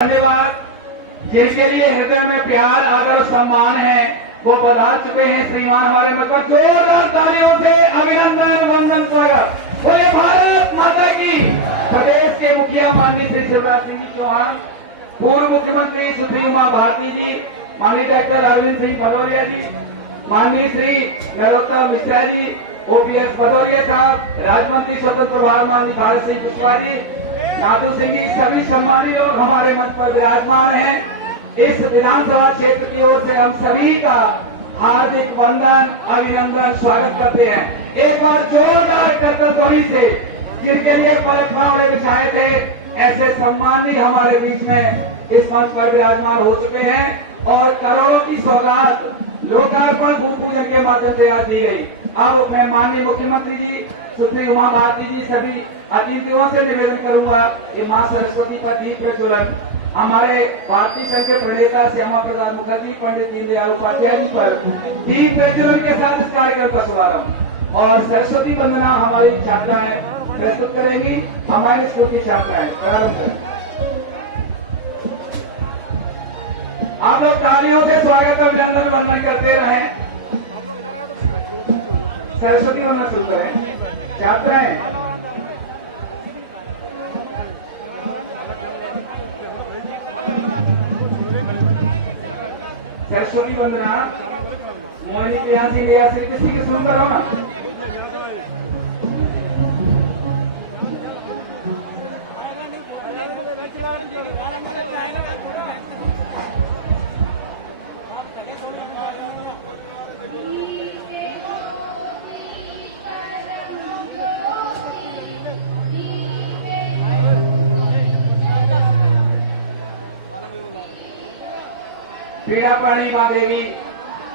धन्यवाद। जिनके लिए हृदय में प्यार आदर और सम्मान है वो पधार चुके हैं श्रीमान हमारे मत पर जोरदार तालियों से अभिनंदन वंदन स्वागत। बोले भारत माता की। प्रदेश के मुखिया माननीय श्री शिवराज सिंह जी चौहान, पूर्व मुख्यमंत्री सुश्री उमा भारती जी, माननीय डॉक्टर अरविंद सिंह भदौरिया जी, माननीय श्री नरोत्तम मिश्रा जी, ओपीएस भदौरिया साहब, राज्य मंत्री स्वतंत्र प्रभार माननीय भारत सिंह कुशवाहा जी, नाथू सिंह जी, सभी सम्मानित लोग हमारे मंच पर विराजमान हैं। इस विधानसभा क्षेत्र की ओर से हम सभी का हार्दिक वंदन अभिनंदन स्वागत करते हैं। एक बार जोरदार करतध्वनि से जिनके लिए पलक फावड़े बिछाए थे ऐसे सम्मानी हमारे बीच में इस मंच पर विराजमान हो चुके हैं और करोड़ों की सौगात लोकार्पण भूमि पूजन के माध्यम से आज दी गई। अब मैं माननीय मुख्यमंत्री जी सुश्री उमा भारती जी सभी अतिथियों से निवेदन करूंगा कि मां सरस्वती पर दीप प्रज्वलन हमारे भारतीय संघ के प्रणेता श्यामा प्रसाद मुखर्जी पंडित दीनदयाल उपाध्याय जी पर दीप प्रज्वलन के साथ इस कार्यक्रम का शुभारंभ और सरस्वती वंदना हमारी छात्राएं प्रस्तुत करेंगी। हमारे स्कूल की छात्राएं प्रारंभ करें। आप लोग तालियों से स्वागत अभिनंदन वंदन करते रहें। सरस्वती वंदना शुरू करें। छात्राएं सरस्वती वंदना मोहिनी प्रियांशी लिया श्री किसी की सुंदर हो ना। पीड़ा प्राणी मां देवी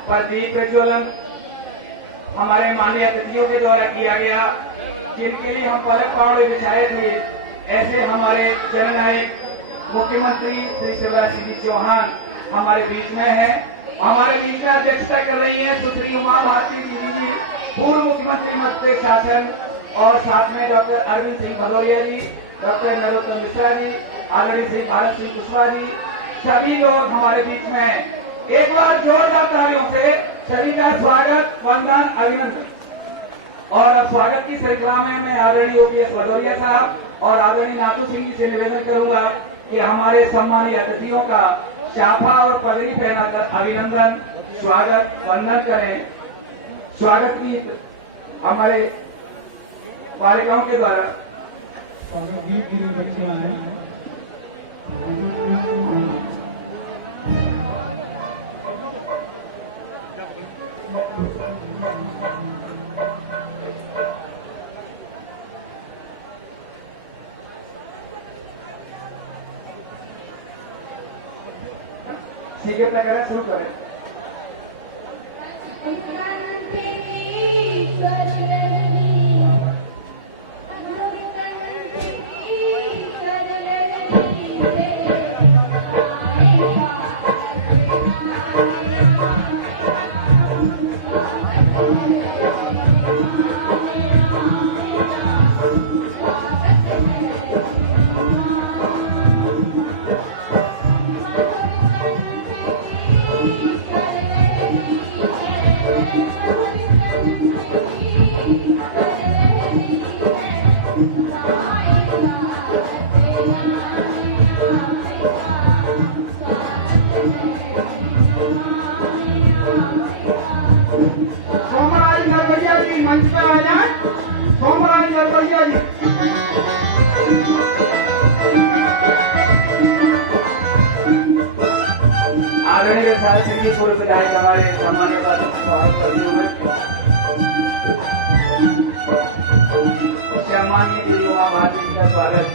पर दीप प्रज्वलन हमारे माननीय अतिथियों के द्वारा किया गया। जिनके लिए हम पलक फावड़े बिछाए थे ऐसे हमारे जननायक मुख्यमंत्री श्री शिवराज सिंह जी चौहान हमारे बीच में है। हमारे बीच में अध्यक्षता कर रही है सुश्री उमा भारती जी, पूर्व मुख्यमंत्री मध्य शासन, और साथ में डॉक्टर अरविंद सिंह भदौरिया जी, डॉक्टर नरोत्तम मिश्रा जी, आदरणीय श्री भारत सिंह कुशवाहा जी, सभी लोग हमारे बीच में हैं। एक बार जोरदार तालियों से सभी का स्वागत वंदन अभिनंदन। और अब स्वागत की श्रृंखला में मैं आदरणीय ओपीएस भदौरिया साहब और आदरणीय नाथू सिंह जी से निवेदन करूंगा कि हमारे सम्मानित अतिथियों का शाफा और पगड़ी पहनाकर अभिनंदन स्वागत वंदन करें। स्वागत गीत हमारे बालिकाओं के द्वारा ठीक है, प्रकार शुरू करें। सोमराज नरवैया जी मंच पर आ जाए। सोमराज नरवैया जी आदरणीय शासकीय पूर्व विधायक हमारे सम्मान्य सम्मानित श्री उमा भारती जी का स्वागत।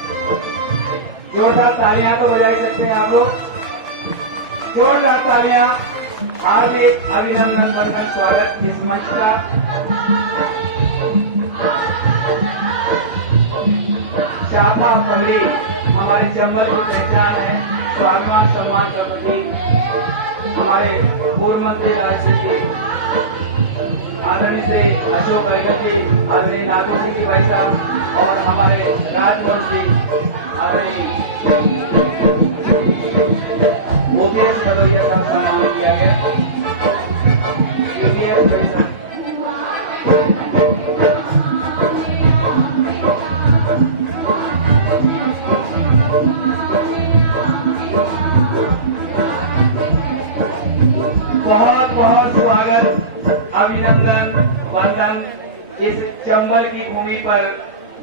जोरदार तालियां तो बजा ही सकते हैं आप लोग। जोरदार तालियां। हार्दिक अभिनंदन वंदन स्वागत इस मंच का। शाफा पगड़ी हमारे चंबल की पहचान है। स्वाभिमान सम्मान का प्रतीक हमारे पूर्व मंत्री राज्य जी आदरणीय श्री अशोक गहलोत जी, आदरणीय नाथू सिंह जी भाई साहब और हमारे राज्य मंत्री आदरणीय बहुत बहुत स्वागत, अभिनंदन, वंदन। इस चंबल की भूमि पर,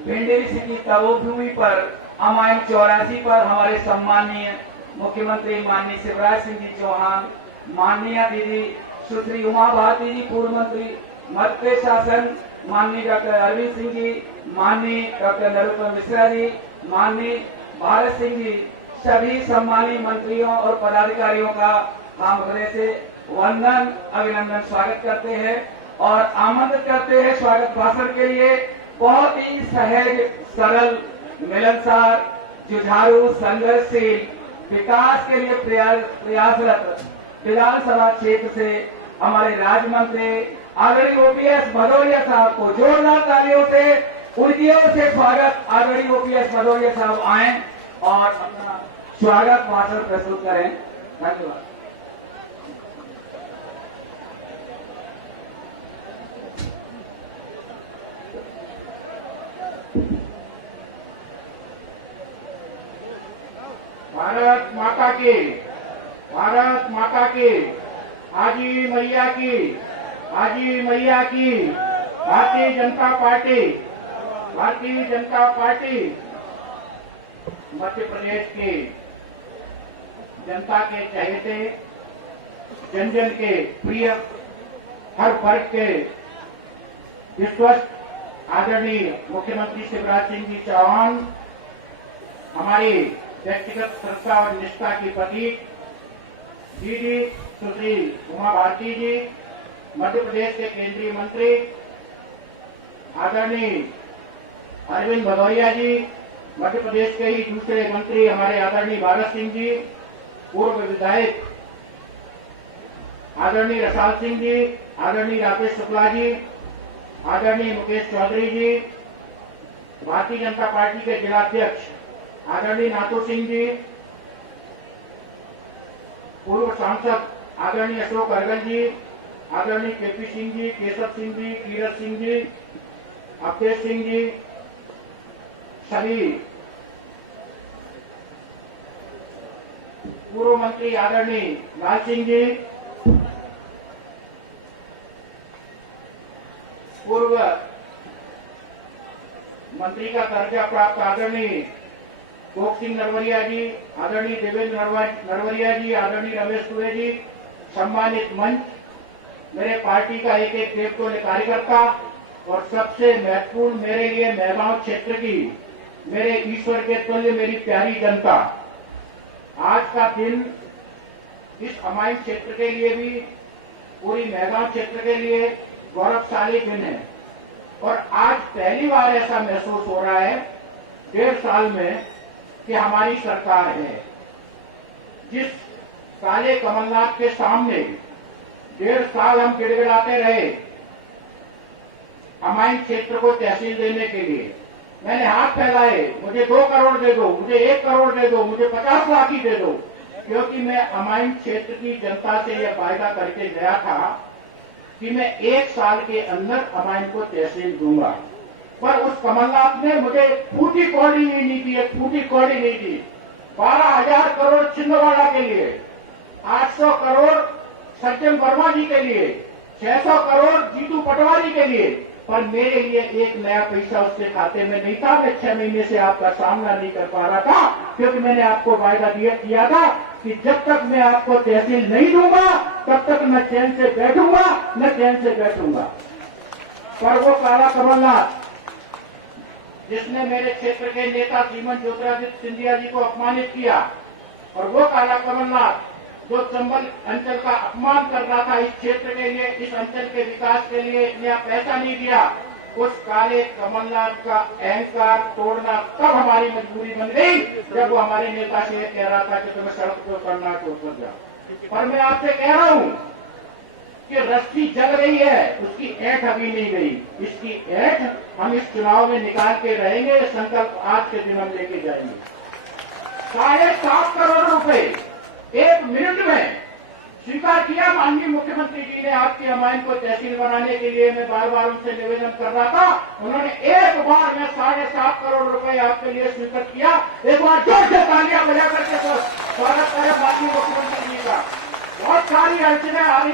भिंडरी की तपोभूमि पर, अमायन 84 पर हमारे सम्मानीय मुख्यमंत्री माननीय शिवराज सिंह जी चौहान, माननीय दीदी सुश्री उमा भारती जी, पूर्व मंत्री मध्य शासन, माननीय डॉक्टर अरविंद सिंह जी, माननीय डॉक्टर नरोत्तम मिश्रा जी, माननीय भारत सिंह जी, सभी सम्मानित मंत्रियों और पदाधिकारियों का हम हृदय से वंदन, अभिनंदन, स्वागत करते हैं और आमंत्रित करते हैं स्वागत भाषण के लिए। बहुत ही सहज, सरल, मिलनसार, जुझारू, संघर्षशील, विकास के लिए प्रयासरत विधानसभा क्षेत्र से हमारे राज्य मंत्री आदरणीय ओपीएस भदौरिया साहब को जोरदार तालियों से, उनकी ओर से स्वागत। आदरणीय ओपीएस भदौरिया साहब आए और अपना स्वागत भाषण प्रस्तुत करें। धन्यवाद। भारत माता की, भारत माता की, हाजी मैया की, हाजी मैया की। भारतीय जनता पार्टी, भारतीय जनता पार्टी मध्य प्रदेश की जनता के चहेते, जन जन के प्रिय, हर वर्ग के विश्वस्त आदरणीय मुख्यमंत्री शिवराज सिंह जी चौहान, हमारी व्यक्तिगत श्रद्धा और निष्ठा की प्रतीक दीदी सुश्री उमा भारती जी, मध्य प्रदेश के केंद्रीय मंत्री आदरणीय अरविंद भदौरिया जी, मध्य प्रदेश के ही दूसरे मंत्री हमारे आदरणीय भारत सिंह जी, पूर्व विधायक आदरणीय रसाल सिंह जी, आदरणीय राकेश शुक्ला जी, आदरणीय मुकेश चौधरी जी, भारतीय जनता पार्टी के जिलाध्यक्ष आदरणीय नाथू सिंह जी, पूर्व सांसद आदरणीय अशोक अर्गल जी, आदरणीय केपी सिंह जी, केशव सिंह जी, कीरत सिंह जी, अवधेश सिंह जी, सभी पूर्व मंत्री आदरणीय लाल सिंह जी, पूर्व मंत्री का दर्जा प्राप्त आदरणीय गोप सिंह नरवरिया जी, आदरणीय देवेंद्र नरवरिया जी, आदरणीय रमेश दुबे जी, सम्मानित मंच, मेरे पार्टी का एक एक देवतुल्य कार्यकर्ता और सबसे महत्वपूर्ण मेरे लिए मेहगांव क्षेत्र की मेरे ईश्वर के तुल्य मेरी प्यारी जनता, आज का दिन इस अमायन क्षेत्र के लिए भी, पूरी मेहगांव क्षेत्र के लिए गौरवशाली दिन है। और आज पहली बार ऐसा महसूस हो रहा है 1.5 साल में कि हमारी सरकार है। जिस काले कमलनाथ के सामने 1.5 साल हम गिड़गिड़ाते रहे अमायन क्षेत्र को तहसील देने के लिए, मैंने हाथ फैलाए, मुझे 2 करोड़ दे दो, मुझे 1 करोड़ दे दो, मुझे 50 लाख ही दे दो, क्योंकि मैं अमायन क्षेत्र की जनता से यह वायदा करके गया था कि मैं 1 साल के अंदर अमायन को तहसील दूंगा। पर उस कमलनाथ ने मुझे फूटी कौड़ी ही नहीं दी, फूटी कौड़ी नहीं दी। 12,000 करोड़ छिंदवाड़ा के लिए, 800 करोड़ सज्जन वर्मा जी के लिए, 600 करोड़ जीतू पटवारी के लिए, पर मेरे लिए एक नया पैसा उसके खाते में नहीं था। मैं 6 महीने से आपका सामना नहीं कर पा रहा था, क्योंकि मैंने आपको वायदा किया था कि जब तक मैं आपको तहसील नहीं दूंगा तब तक न चैन से बैठूंगा न चैन से बैठूंगा। पर वो काला कमलनाथ जिसने मेरे क्षेत्र के नेता श्रीमन ज्योतिरादित्य सिंधिया जी को अपमानित किया, और वो काला कमलनाथ जो चंबल अंचल का अपमान कर रहा था, इस क्षेत्र के लिए, इस अंचल के विकास के लिए इतना पैसा नहीं दिया, उस काले कमलनाथ का अहंकार तोड़ना तब हमारी मजबूरी बन गई जब वो हमारे नेता से कह रहा था कि तुम्हें सड़क पर उतरना तो उतर जाओ। पर मैं आपसे कह रहा हूं कि रस्सी जल रही है, उसकी ऐंठ अभी नहीं गई। इसकी ऐंठ हम इस चुनाव में निकाल के रहेंगे, संकल्प आज के दिन हम लेके जाएंगे। 7.5 करोड़ रुपए 1 मिनट में स्वीकार किया माननीय मुख्यमंत्री जी ने आपकी अमायन को तहसील बनाने के लिए। मैं बार बार उनसे निवेदन कर रहा था, उन्होंने एक बार में 7.5 करोड़ रुपए आपके लिए स्वीकृत किया। एक बार जोर से तालियां बजा करके स्वागत करें माननीय मुख्यमंत्री जी का। बहुत सारी अड़चनें आ रही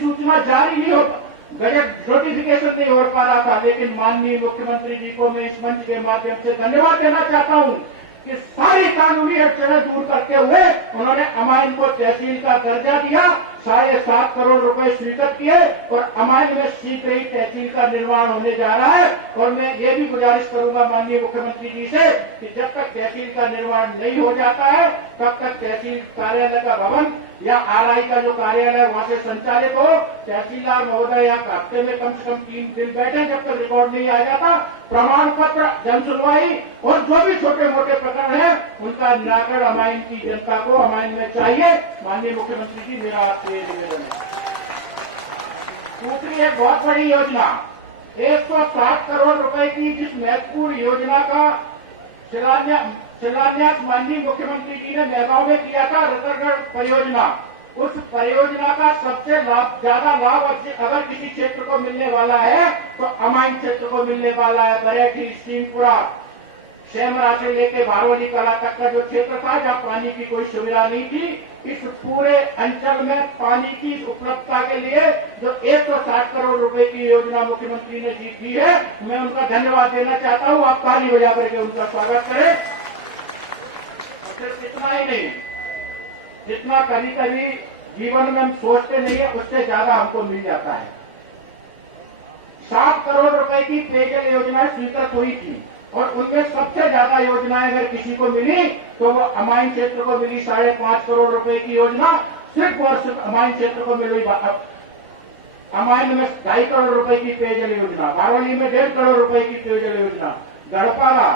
अधिसूचना जारी नहीं हो, गजट नोटिफिकेशन नहीं हो पा रहा था, लेकिन माननीय मुख्यमंत्री जी को मैं इस मंच के माध्यम से धन्यवाद देना चाहता हूं कि सारी कानूनी अड़चनें दूर करते हुए उन्होंने अमाइन को तहसील का दर्जा दिया, 7.5 करोड़ रुपए स्वीकृत किए और अमाइन में शीघ्र ही तहसील का निर्माण होने जा रहा है। और मैं ये भी गुजारिश करूंगा माननीय मुख्यमंत्री जी से कि जब तक तहसील का निर्माण नहीं हो जाता है तब तक तहसील कार्यालय का भवन या आरआई का जो कार्यालय वहां से संचालित हो। तहसीलदार महोदय यहाँ हफ्ते में कम से कम 3 दिन बैठे, जब तक रिकॉर्ड नहीं आ जाता। प्रमाण पत्र, जन सुनवाई और जो भी छोटे मोटे प्रकरण है उनका निराकरण अमाइन की जनता को अमाइन में चाहिए। माननीय मुख्यमंत्री जी, मेरा आपसे ये निवेदन है। दूसरी एक बहुत बड़ी योजना, 160 करोड़ रुपए की जिस महत्वपूर्ण योजना का शिलान्यास माननीय मुख्यमंत्री जी ने मेहगांव में किया था, रतरगढ़ परियोजना, उस परियोजना का सबसे ज्यादा लाभ अगर किसी क्षेत्र को मिलने वाला है तो अमाइन क्षेत्र को मिलने वाला है। बरेठी, सीमपुरा, शेमरा से लेके भारोली कला तक का जो क्षेत्र था जहां पानी की कोई सुविधा नहीं थी, इस पूरे अंचल में पानी की उपलब्धता के लिए जो 160 करोड़ रुपए की योजना मुख्यमंत्री ने दी है, मैं उनका धन्यवाद देना चाहता हूं। आप ताली बजा करके उनका स्वागत करें। और सिर्फ इतना ही नहीं, जितना कभी कभी जीवन में हम सोचते नहीं है उससे ज्यादा हमको मिल जाता है। 7 करोड़ रुपए की पेयजल योजनाएं स्वीकृत हुई थी और उनमें सबसे ज्यादा योजनाएं अगर किसी को मिली तो वो अमाइन क्षेत्र को मिली। 5.5 करोड़ रुपए की योजना सिर्फ और सिर्फ अमाइन क्षेत्र को मिली। अमाइन में 2.5 करोड़ रुपए की पेयजल योजना, बारौली में 1.5 करोड़ रुपए की पेयजल योजना, गढ़पाला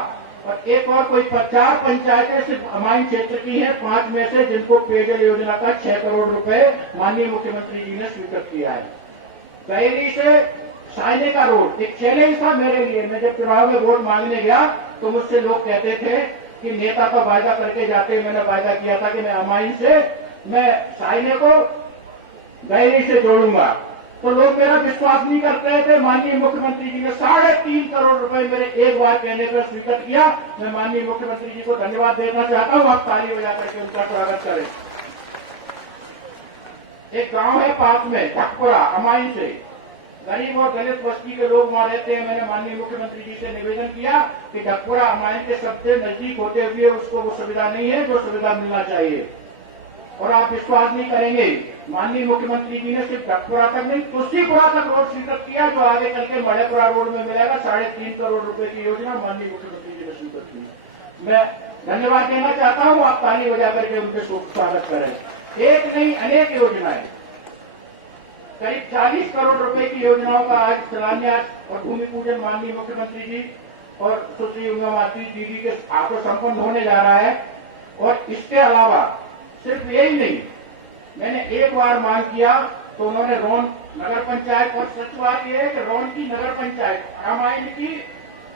और एक और कोई 4 पंचायतें सिर्फ अमाइन क्षेत्र की हैं, 5 में से जिनको पेयजल योजना का 6 करोड़ रुपए माननीय मुख्यमंत्री जी ने स्वीकृत किया है। बरेली से साइने का रोड एक चैलेंज था मेरे लिए। मैं जब चुनाव में वोट मांगने गया तो मुझसे लोग कहते थे कि नेता तो वायदा करके जाते। मैंने वायदा किया था कि मैं अमाइन से मैं साइने को बरेली से जोड़ूंगा, तो लोग मेरा विश्वास नहीं कर रहे थे। माननीय मुख्यमंत्री जी ने 3.5 करोड़ रुपए मेरे एक बार कहने पर स्वीकृत किया। मैं माननीय मुख्यमंत्री जी को धन्यवाद देना चाहता हूं। आप ताली बजा करके उनका स्वागत करें। एक गांव है पास में, ढकपुरा, अमाइन से, गरीब और दलित बस्ती के लोग वहां रहते हैं। मैंने माननीय मुख्यमंत्री जी से निवेदन किया कि ढकपुरा अमाइन के सबसे नजदीक होते हुए उसको वो सुविधा नहीं है जो सुविधा मिलना चाहिए। और आप विश्वास नहीं करेंगे, माननीय मुख्यमंत्री जी ने सिर्फ ढकपुरा तक नहीं, तुलसीपुरा तक रोड स्वीकृत किया, जो आगे चल के मणिपुरा रोड में मिलेगा। 3.5 करोड़ रुपए की योजना माननीय मुख्यमंत्री जी ने स्वीकृत की। मैं धन्यवाद देना चाहता हूं। आप ताली बजा करके उनके स्वागत करें। एक नहीं, अनेक योजनाएं, करीब 40 करोड़ रुपए की योजनाओं का आज शिलान्यास और भूमि पूजन माननीय मुख्यमंत्री जी और सुश्री उमा माथुर दीदी के हाथों संपन्न होने जा रहा है। और इसके अलावा सिर्फ यही नहीं, मैंने एक बार मांग किया तो उन्होंने रोन नगर पंचायत, और सच बात यह है कि रोन की नगर पंचायत, अमाइन की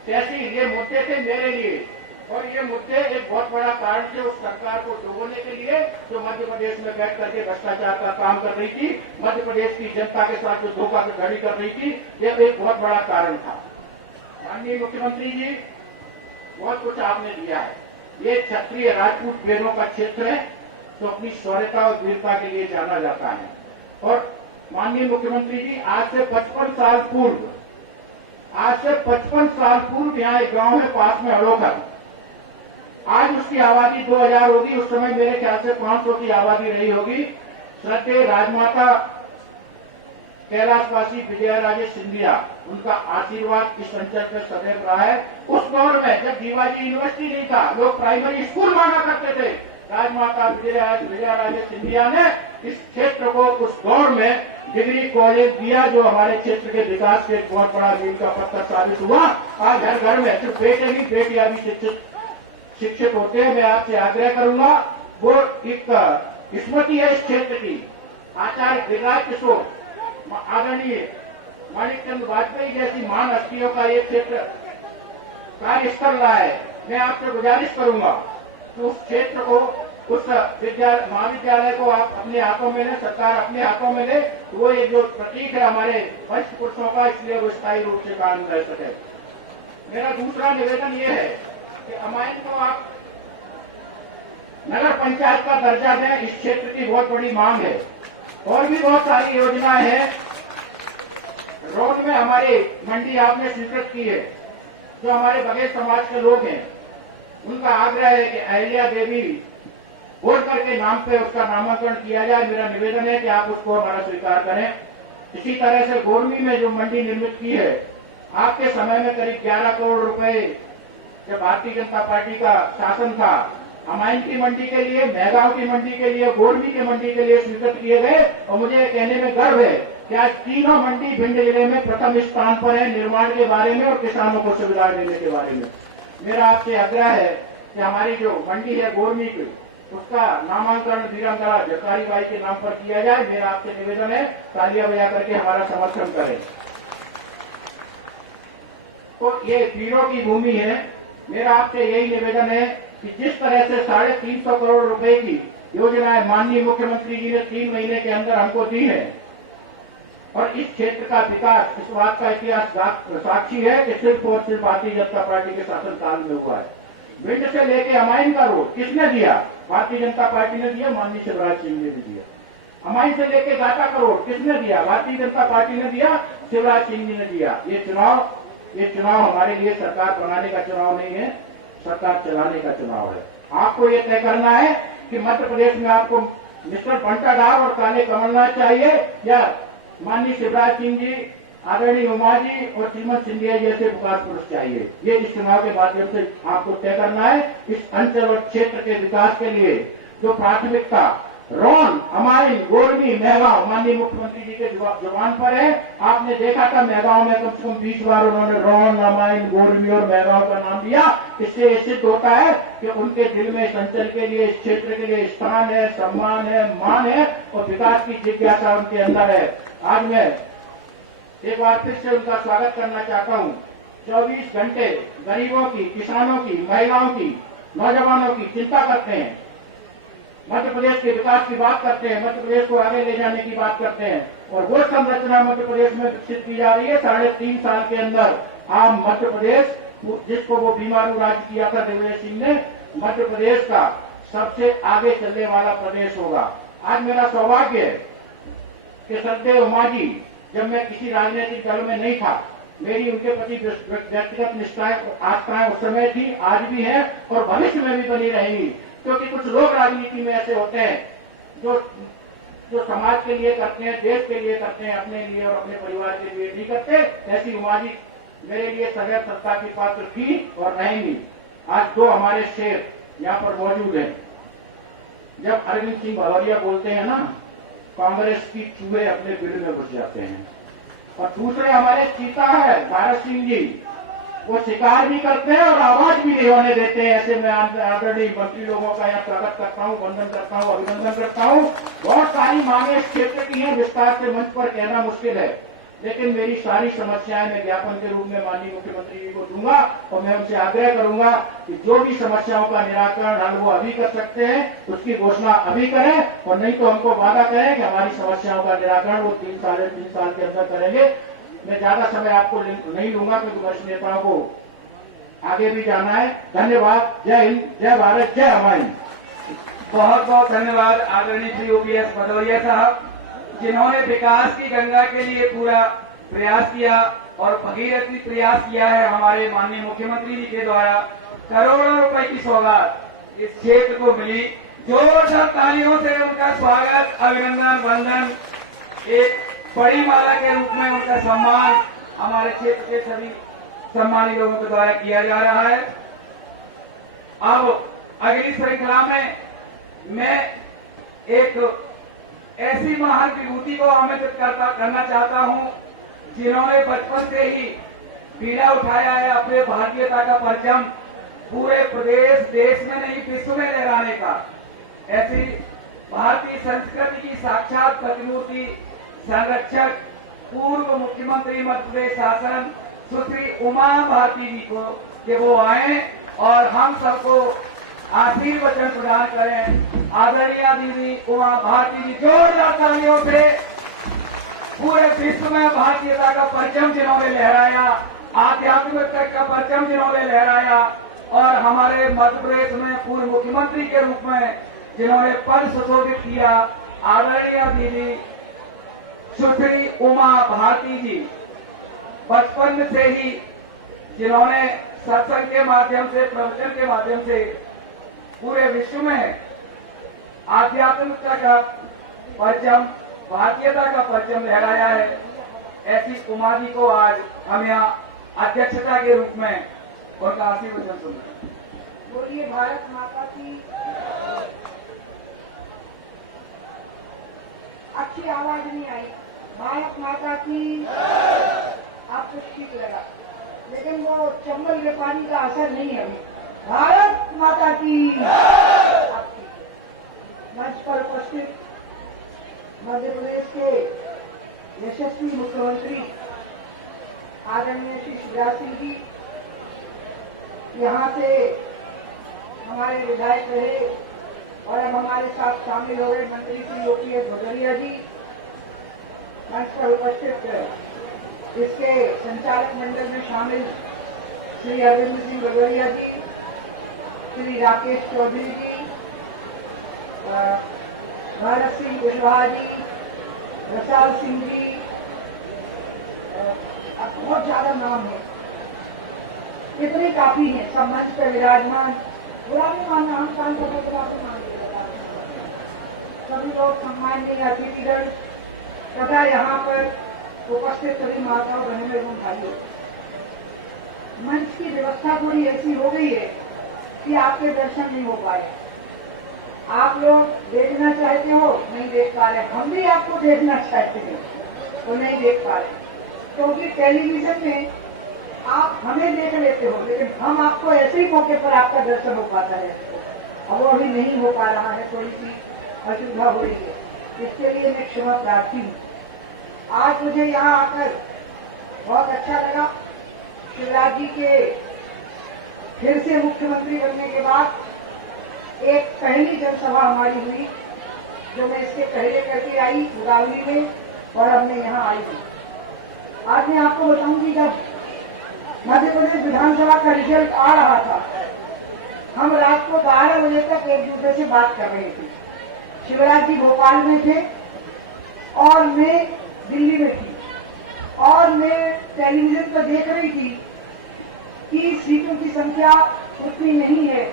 तहसील, ये मुद्दे थे मेरे लिए। और ये मुद्दे एक बहुत बड़ा कारण थे उस सरकार को डुबोने के लिए जो मध्य प्रदेश में बैठ करके भ्रष्टाचार का काम कर रही थी, मध्य प्रदेश की जनता के साथ जो धोखाधड़ी कर रही थी, ये एक बहुत बड़ा कारण था। माननीय मुख्यमंत्री जी, बहुत कुछ आपने दिया है। ये क्षत्रिय राजपूत बेरों का क्षेत्र है जो अपनी शौर्यता और वीरता के लिए जाना जाता है। और माननीय मुख्यमंत्री जी, आज से 55 साल पूर्व यहाँ एक गांव है पास में, हड़ोखर, आज उसकी आबादी 2000 होगी। उस समय मेरे ख्याल से 500 की आबादी रही होगी। श्रद्धेय राजमाता कैलाशवासी विजयाराजे सिंधिया, उनका आशीर्वाद इस अंचल पर सदैव रहा है। उस दौर में जब जीवाजी यूनिवर्सिटी नहीं था, लोग प्राइमरी स्कूल मांगा करते थे, राजमाता विजयाराजे सिंधिया ने इस क्षेत्र को उस दौर में डिग्री कॉलेज दिया, जो हमारे क्षेत्र के विकास के एक बहुत बड़ा मील का पत्थर साबित हुआ। आज हर घर में सिर्फ बेटे नहीं, बेटियां भी शिक्षित होते हैं। मैं आपसे आग्रह करूंगा, वो एक स्मृति है इस क्षेत्र की। आचार्य गिरिराज किशोर, आदरणीय माणिक वाजपेयी जैसी महान हस्तियों का ये क्षेत्र कार्यस्थल रहा है। मैं आपसे गुजारिश करूंगा कि उस क्षेत्र को, उस महाविद्यालय को आप अपने हाथों में लें, सरकार अपने हाथों में ले। वो ये जो प्रतीक है हमारे वंश पुरुषों का, इसलिए वो स्थायी रूप से कायम रह सके। मेरा दूसरा निवेदन ये है कि अमाइन को आप नगर पंचायत का दर्जा दें। इस क्षेत्र की बहुत बड़ी मांग है। और भी बहुत सारी योजनाएं हैं। रोड में हमारी मंडी आपने स्वीकृत की है। जो हमारे बघेल समाज के लोग हैं उनका आग्रह है कि अहिल्या देवी बोलकर के नाम पे उसका नामांकन किया जाए। मेरा निवेदन है कि आप उसको हमारा स्वीकार करें। इसी तरह से गोरमी में जो मंडी निर्मित की है, आपके समय में करीब 11 करोड़ रुपए जब भारतीय जनता पार्टी का शासन था, अमाइन की मंडी के लिए, मेहगांव की मंडी के लिए, गोरमी की मंडी के लिए स्वीकृत किए गए। और मुझे कहने में गर्व है कि आज तीनों मंडी भिंड जिले में प्रथम स्थान पर है निर्माण के बारे में और किसानों को सुविधा देने के बारे में। मेरा आपसे आग्रह है कि हमारी जो मंडी है गोरमी की, उसका नामांकन वीरांगना जरकारी बाई के नाम पर किया जाए। मेरा आपसे निवेदन है, तालियां बजा करके हमारा समर्थन करें। तो ये वीरों की भूमि है। मेरा आपसे यही निवेदन है कि जिस तरह से 350 करोड़ रुपए की योजनाएं माननीय मुख्यमंत्री जी ने 3 महीने के अंदर हमको दी है, और इस क्षेत्र का विकास, इस बात का इतिहास साक्षी है कि सिर्फ और सिर्फ भारतीय जनता पार्टी के शासनकाल में हुआ है। भिंड से लेके अमाइन का रोड किसने दिया? भारतीय जनता पार्टी ने दिया, माननीय शिवराज सिंह ने भी दिया। अमाइन से लेके गाटा का रोड किसने दिया? भारतीय जनता पार्टी ने दिया, शिवराज सिंह जी ने दिया। ये चुनाव हमारे लिए सरकार बनाने का चुनाव नहीं है, सरकार चलाने का चुनाव है। आपको ये तय करना है कि मध्य प्रदेश में आपको मिस्टर बंटाधार और काले कमलनाथ चाहिए या माननीय शिवराज सिंह जी, आदरणीय उमा जी और श्रीमती सिंधिया जैसे विकास पुरुष चाहिए। ये इस चुनाव के माध्यम से आपको तय करना है। इस अंचल और क्षेत्र के विकास के लिए जो प्राथमिकता रोन, अमाइन, गोरमी, मेहगांव माननीय मुख्यमंत्री जी के जुबान पर है। आपने देखा था मेहगांव में कम से कम 20 बार उन्होंने रोन, अमाइन, गोरमी और मेहगांव का नाम दिया। इससे ये सिद्ध होता है कि उनके दिल में इस अंचल के लिए, इस क्षेत्र के लिए स्थान है, सम्मान है, मान है और विकास की जिज्ञासा उनके अंदर है। आज मैं एक बार फिर से उनका स्वागत करना चाहता हूं। 24 घंटे गरीबों की, किसानों की, महिलाओं की, नौजवानों की चिंता करते हैं, मध्य प्रदेश के विकास की बात करते हैं, मध्य प्रदेश को आगे ले जाने की बात करते हैं। और वो संरचना मध्य प्रदेश में विकसित की जा रही है। 3.5 साल के अंदर आम मध्य प्रदेश, जिसको वो बीमारू राज्य किया था दिग्विजय सिंह ने, मध्य प्रदेश का सबसे आगे चलने वाला प्रदेश होगा। आज मेरा सौभाग्य है कि श्रद्धेय उमा जी, जब मैं किसी राजनीतिक दल में नहीं था, मेरी उनके प्रति व्यक्तिगत निष्ठाएं, आस्थाएं उस समय थी, आज भी है और भविष्य में भी बनी रहेंगी। क्योंकि कुछ लोग राजनीति में ऐसे होते हैं जो समाज के लिए करते हैं, देश के लिए करते हैं, अपने लिए और अपने परिवार के लिए नहीं करते। ऐसी उमा जी मेरे लिए सदैव सत्ता की पात्र थी और रहेंगी। आज 2 हमारे शेर यहाँ पर मौजूद हैं। जब अरविंद सिंह भदौरिया बोलते हैं ना, कांग्रेस की चूहे अपने बिल में घुस जाते हैं। और दूसरे हमारे चीता है भारत सिंह जी, वो शिकार भी करते हैं और आवाज भी नहीं होने देते हैं। ऐसे मैं आदरणीय मंत्री लोगों का यहाँ स्वागत करता हूँ, वंदन करता हूँ, अभिनंदन करता हूँ। बहुत सारी मांगे इस क्षेत्र की हैं, विस्तार से मंच पर कहना मुश्किल है, लेकिन मेरी सारी समस्याएं मैं ज्ञापन के रूप में माननीय मुख्यमंत्री जी को दूंगा और मैं उनसे आग्रह करूंगा कि जो भी समस्याओं का निराकरण हल वो अभी कर सकते हैं, उसकी घोषणा अभी करें, और नहीं तो हमको वादा करें कि हमारी समस्याओं का निराकरण वो 3 साल के अंदर करेंगे। मैं ज्यादा समय आपको नहीं लूंगा क्योंकि वरिष्ठ नेताओं को आगे भी जाना है। धन्यवाद। जय हिंद, जय भारत, जय अमाइन। बहुत बहुत धन्यवाद आदरणीय श्री OPS भदौरिया साहब, जिन्होंने विकास की गंगा के लिए पूरा प्रयास किया और भगीरथी प्रयास किया है। हमारे माननीय मुख्यमंत्री जी के द्वारा करोड़ों रुपए की सौगात इस क्षेत्र को मिली। जोरदार तालियों से उनका स्वागत, अभिनंदन, वंदन, एक बड़ी माला के रूप में उनका सम्मान हमारे क्षेत्र के सभी सम्मानित लोगों के द्वारा किया जा रहा है। अब अगली श्रृंखला में मैं एक ऐसी महान विभूति को आमंत्रित करना चाहता हूं, जिन्होंने बचपन से ही बीड़ा उठाया है अपने भारतीयता का परचम पूरे प्रदेश, देश में नहीं विश्व में लहराने का। ऐसी भारतीय संस्कृति की साक्षात प्रतिमूर्ति, संरक्षक, पूर्व मुख्यमंत्री मध्य प्रदेश शासन सुश्री उमा भारती जी को कि वो आए और हम सबको आशीर्वचन प्रदान करें। आदरणीय दीदी उमा भारती जी, जोरदार तालियों से पूरे विश्व में भारतीयता का परचम जिन्होंने लहराया, आध्यात्मिकता का परचम जिन्होंने लहराया और हमारे मध्य प्रदेश में पूर्व मुख्यमंत्री के रूप में जिन्होंने पद सुशोभित किया, आदरणीय दीदी सुश्री उमा भारती जी बचपन से ही जिन्होंने सत्संग के माध्यम से, प्रवचन के माध्यम से पूरे विश्व में आध्यात्मिकता का परचम, भारतीयता का परचम लहराया है, ऐसी उमा जी को आज हम यहाँ अध्यक्षता के रूप में उनका आशीर्वचन सुन रहे हैं। बोलिए भारत माता की। अच्छी आवाज नहीं आई। भारत माता की। आपको ठीक लगा, लेकिन वो चंबल व्यापारी का असर नहीं है अभी। भारत माता की। आपकी मंच पर उपस्थित मध्य प्रदेश के यशस्वी मुख्यमंत्री आदरणीय श्री शिवराज सिंह जी, यहाँ से हमारे विधायक रहे और अब हमारे साथ शामिल हो गए मंत्री श्री योगेश भदौरिया जी, मंच पर उपस्थित इसके संचालक मंडल में शामिल श्री अरविंद सिंह भदौरिया जी, श्री राकेश चौधरी जी, भरत सिंह कुशवाहा जी, रसाल सिंह जी, बहुत ज्यादा नाम है, इतने काफी हैं, सब मंच पर विराजमान। बुरा नहीं मानना, हम काम करने के बाद मान सभी लोग सम्माननीय अतिथिगण तथा यहाँ पर उपस्थित सभी माताओं, बहनों एवं भाइयों, मंच की व्यवस्था थोड़ी ऐसी हो गई है कि आपके दर्शन नहीं हो पाए। आप लोग देखना चाहते हो, नहीं देख पा रहे, हम भी आपको देखना चाहते हैं तो नहीं देख पा रहे, क्योंकि टेलीविजन में आप हमें देख लेते हो, लेकिन हम आपको ऐसे ही मौके पर आपका दर्शन हो पाता है। अब वो अभी नहीं हो पा रहा है, थोड़ी सी असुविधा हो रही है, इसके लिए मैं क्षमा प्रार्थी हूँ। आज मुझे यहाँ आकर बहुत अच्छा लगा। शिवराज जी के फिर से मुख्यमंत्री बनने के बाद एक पहली जनसभा हमारी हुई, जो मैं इसके पहले करके आई उदावली में, और अब मैं यहाँ आई हूँ। आज मैं आपको बताऊंगी, जब मध्य प्रदेश विधानसभा का रिजल्ट आ रहा था, हम रात को 12 बजे तक एक दूसरे से बात कर रहे थे। शिवराज जी भोपाल में थे और मैं दिल्ली में थी, और मैं टेलीविजन पर देख रही थी कि सीटों की संख्या उतनी नहीं है,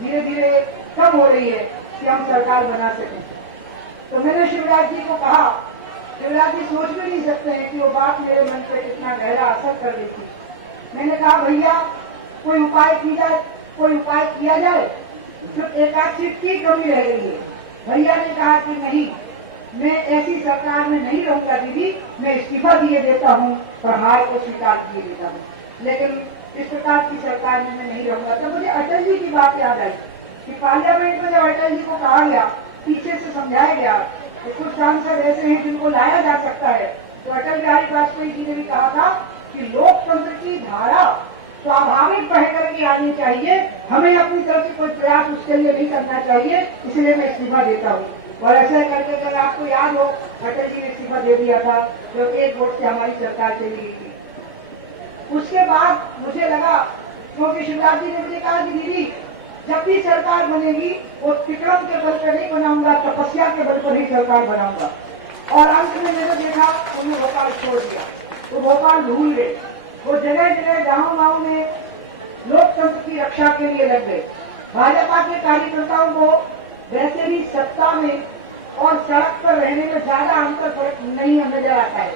धीरे धीरे कम हो रही है कि हम सरकार बना सकें। तो मैंने शिवराज जी को कहा, शिवराज जी सोच भी नहीं सकते हैं कि वो बात मेरे मन पर कितना गहरा असर कर रही थी। मैंने कहा, भैया कोई उपाय किया जाए, जो एकाध सीट की कमी रह गई है। भैया ने कहा कि नहीं, मैं ऐसी सरकार में नहीं रहूंगा दीदी, मैं इस्तीफा दिए देता हूँ और हार को स्वीकार किए देता हूँ, लेकिन इस प्रकार की सरकार में मैं नहीं रहूंगा। तो मुझे अटल जी की बात याद आई कि पार्लियामेंट में जब अटल जी को कहा गया, पीछे से समझाया गया कि कुछ सांसद ऐसे हैं जिनको लाया जा सकता है, तो अटल बिहारी वाजपेयी जी ने भी कहा था कि लोकतंत्र की धारा स्वाभाविक बह करके आनी चाहिए, हमें अपनी तरफ से कोई प्रयास उसके लिए नहीं करना चाहिए, इसलिए मैं इस्तीफा देता हूँ। और ऐसा करके अगर आपको याद हो, अटल जी ने इस्तीफा दे दिया था, जो एक वोट से हमारी सरकार चली गई थी। उसके बाद मुझे लगा, क्योंकि शिवराज जी ने मुझे कहा कि दीदी जब भी सरकार बनेगी वो विक्रम के बल पर नहीं बनाऊंगा, तपस्या के बल पर ही सरकार बनाऊंगा। और अंत में मैंने देखा उन्होंने भोपाल छोड़ दिया, तो भोपाल भूल गए। वो जगह जगह गाँव में लोकतंत्र की रक्षा के लिए लग गए। भाजपा के कार्यकर्ताओं को वैसे भी सत्ता में और सड़क पर रहने में ज्यादा अंतर फर्क नहीं नजर आता है।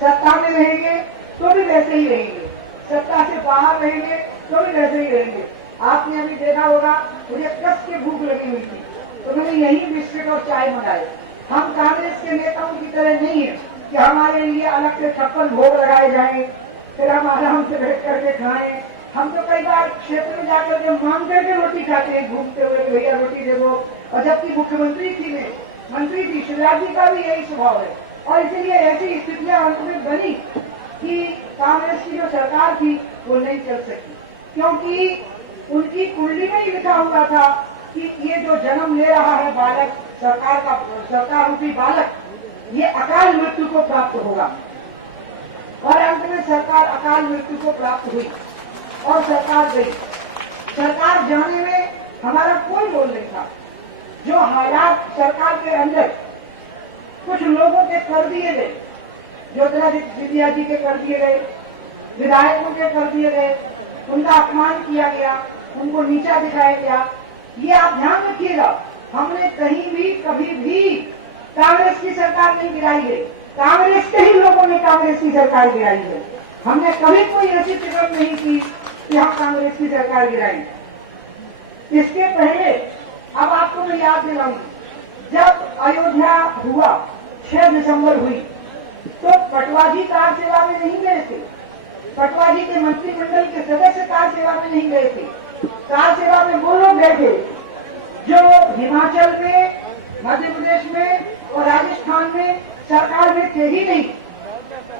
सत्ता में रहेंगे तो भी वैसे ही रहेंगे, सत्ता से बाहर रहेंगे तो भी वैसे ही रहेंगे। आपने अभी देखा होगा, मुझे कस के भूख लगी हुई थी, तो मैंने यही बिस्किट और चाय मंगाए। हम कांग्रेस के नेताओं की तरह नहीं है कि हमारे लिए अलग से 56 भोग लगाए जाएं, फिर हम आराम से बैठ करके खाएं। हम तो कई बार क्षेत्र में जाकर के मांग करके रोटी खाते हैं, घूमते हुए, भैया रोटी दे दो। और जबकि मुख्यमंत्री थी, मैं मंत्री थी, शिवराज जी का भी यही स्वभाव है। और इसलिए ऐसी स्थितियां अंत में बनी कि कांग्रेस की जो सरकार थी वो नहीं चल सकी, क्योंकि उनकी कुंडली में ही लिखा हुआ था कि ये जो जन्म ले रहा है बालक, सरकार रूपी बालक, ये अकाल मृत्यु को प्राप्त होगा। और अंत में सरकार अकाल मृत्यु को प्राप्त हुई और सरकार गई। सरकार जाने में हमारा कोई रोल नहीं था। जो हालात सरकार के अंदर कुछ लोगों के कर दिए गए, ज्योतिरादित्य सिंधिया जी के कर दिए गए, विधायकों के कर दिए गए, उनका अपमान किया गया, उनको नीचा दिखाया गया। ये आप ध्यान रखिएगा, हमने कहीं भी कभी भी कांग्रेस की सरकार नहीं गिराई है। कांग्रेस के ही लोगों ने कांग्रेस की सरकार गिराई है। हमने कभी कोई ऐसी टिप्पणी नहीं की कि हम कांग्रेस की सरकार गिराई। इसके पहले अब आपको मैं याद दिलाऊंगी, जब अयोध्या हुआ 6 दिसंबर हुई, तो पटवाजी कार सेवा में नहीं गए थे। पटवाजी के मंत्रिमंडल के सदस्य कार सेवा में नहीं गए थे। कार सेवा में वो लोग गए थे जो हिमाचल में, मध्य प्रदेश में और राजस्थान में सरकार में थे ही नहीं,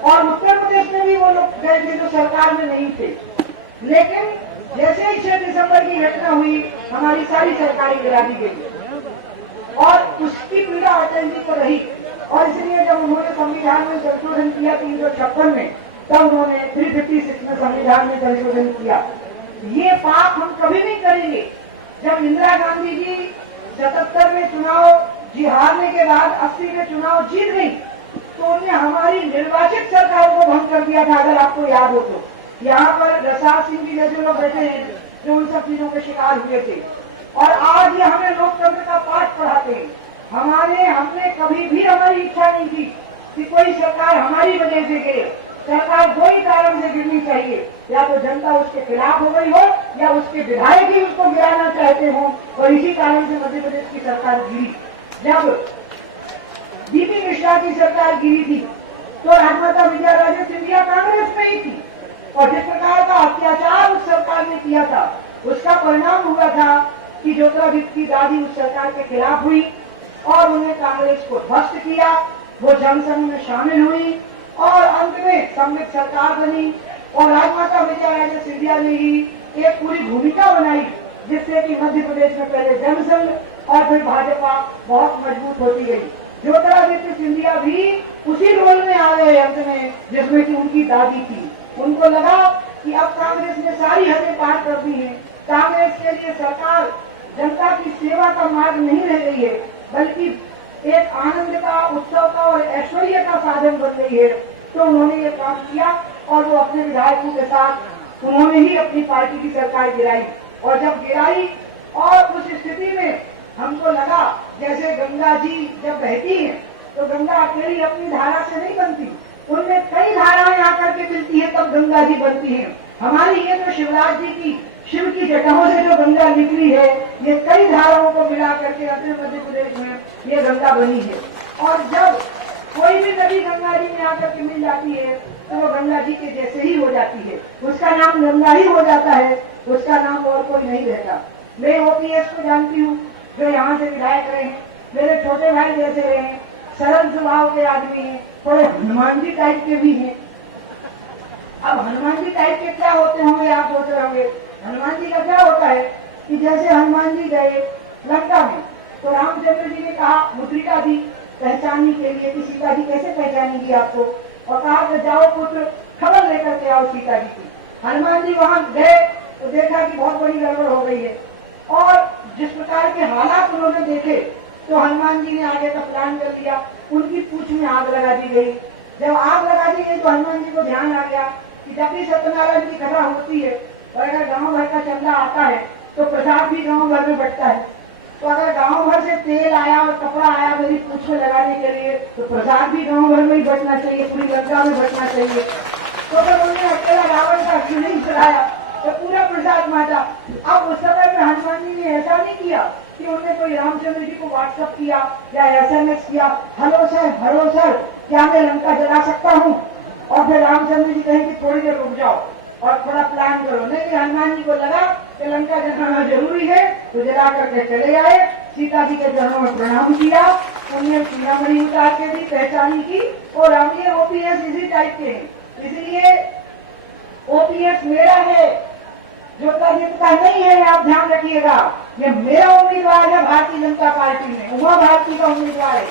और उत्तर प्रदेश में भी वो लोग गए थे जो सरकार में नहीं थे। लेकिन जैसे ही 6 दिसंबर की घटना हुई, हमारी सारी सरकारें गिरा दी गई और उसकी पीड़ा अटल जी को रही। और इसलिए जब उन्होंने संविधान में संशोधन किया 356 में, तब उन्होंने 356 में संविधान में संशोधन किया। ये पाप हम कभी नहीं करेंगे। जब इंदिरा गांधी जी 77 में चुनाव हारने के बाद 80 में चुनाव जीत गई, तो उन्होंने हमारी निर्वाचित सरकार को भंग कर दिया था। अगर आपको याद हो तो यहाँ पर रसाल सिंह जी जैसे लोग बैठे हैं जो उन सब चीजों के शिकार हुए थे, और आज ये हमें लोकतंत्र का पाठ पढ़ाते हैं। हमने कभी भी हमारी इच्छा नहीं थी कि कोई सरकार हमारी वजह से गिरे। सरकार कोई कारण से गिरनी चाहिए, या तो जनता उसके खिलाफ हो गई हो या उसके विधायक ही उसको गिराना चाहते हो, और इसी कारण से मध्य प्रदेश की सरकार गिरी। जब बीपी मिश्रा की सरकार गिरी थी तो राजमाता विजयाराजे सिंधिया कांग्रेस में ही थी, और जिस प्रकार का अत्याचार उस सरकार ने किया था, उसका परिणाम हुआ था कि ज्योतिरादित्य की दादी उस सरकार के खिलाफ हुई और उन्हें कांग्रेस को ध्वस्त किया। वो जनसंघ में शामिल हुई और अंत में सम्मिलित सरकार बनी, और राजमाता विजयाराजे सिंधिया ने ही एक पूरी भूमिका बनाई, जिससे कि मध्य प्रदेश में पहले जनसंघ और फिर भाजपा बहुत मजबूत होती गई। ज्योतिरादित्य सिंधिया भी उसी रोल में आ गए अंत में, जिसमें कि उनकी दादी थी। उनको लगा कि अब कांग्रेस ने सारी हदें पार कर दी है, कांग्रेस के लिए सरकार जनता की सेवा का मार्ग नहीं रह गई है, बल्कि एक आनंद का, उत्सव का और ऐश्वर्य का साधन बन गई है। तो उन्होंने ये काम किया और वो अपने विधायकों के साथ उन्होंने ही अपनी पार्टी की सरकार गिराई। और जब गिराई और उस स्थिति में हमको लगा जैसे गंगा जी जब बहती है तो गंगा अकेली अपनी धारा से नहीं बनती, उनमें कई धाराएं आकर के मिलती है तब गंगा जी बनती है। हमारी ये जो शिवराज जी की, शिव की जटाओं से जो गंगा निकली है, ये कई धाराओं को मिला करके अपने मध्य प्रदेश में ये गंगा बनी है। और जब कोई भी नदी गंगा जी में आकर के मिल जाती है तो वो गंगा जी के जैसे ही हो जाती है, उसका नाम गंगा ही हो जाता है, उसका नाम और कोई नहीं रहता। मैं ओपीएस को जानती हूँ जो यहाँ से विधायक रहे हैं, मेरे छोटे भाई जैसे रहे हैं, सरल स्वभाव के आदमी हैं, थोड़े हनुमान जी टाइप के भी हैं। अब हनुमान जी टाइप के क्या होते होंगे आप सोच रहे होंगे। हनुमान जी का क्या होता है कि जैसे हनुमान जी गए लंका में तो रामचंद्र जी ने कहा मुद्रिका दी पहचानने के लिए कि सीता जी कैसे पहचानेगी आपको, और कहा कि जाओ पुत्र खबर लेकर के आओ सीता जी की। हनुमान जी वहां गए तो देखा कि बहुत बड़ी गड़बड़ हो गई है, और जिस प्रकार के हालात उन्होंने देखे तो हनुमान जी ने आगे का प्लान कर लिया। उनकी पूंछ में आग लगा दी गई। जब आग लगा दी गई तो हनुमान जी को ध्यान आ गया कि जब भी सत्यनारायण की कथा होती है और अगर गांव भर का चंदा आता है तो प्रसाद भी गांव भर में बंटता है। तो अगर गांव भर से तेल आया और कपड़ा आया मेरी पूंछ में लगाने के लिए तो प्रसाद भी गांव भर में ही बंटना चाहिए, पूरी गंगा में बंटना चाहिए। तो जब उन्होंने अकेला रावण का नहीं चलाया तो पूरा प्रसाद बांटा। अब उस समय में हनुमान जी ने ऐसा नहीं किया कि उन्होंने कोई रामचंद्र जी को व्हाट्सएप किया या एसएमएस किया, हेलो सर क्या मैं लंका जला सकता हूँ, और फिर रामचंद्र जी कहें कि थोड़ी देर रुक जाओ और थोड़ा प्लान करो। नहीं, हनुमान जी को लगा कि लंका जलाना जरूरी है तो जला करके चले आए, सीता जी के चरणों में प्रणाम किया, उन्हें सीतामढ़ी उतार के दी, पहचानी की। और हम ये ओपीएस इसी टाइप के हैं, इसलिए ओपीएस मेरा है, ज्योतिरादित्य का नहीं है, आप ध्यान रखिएगा। ये मेरा उम्मीदवार है भारतीय जनता पार्टी में, उमा भारती का उम्मीदवार है,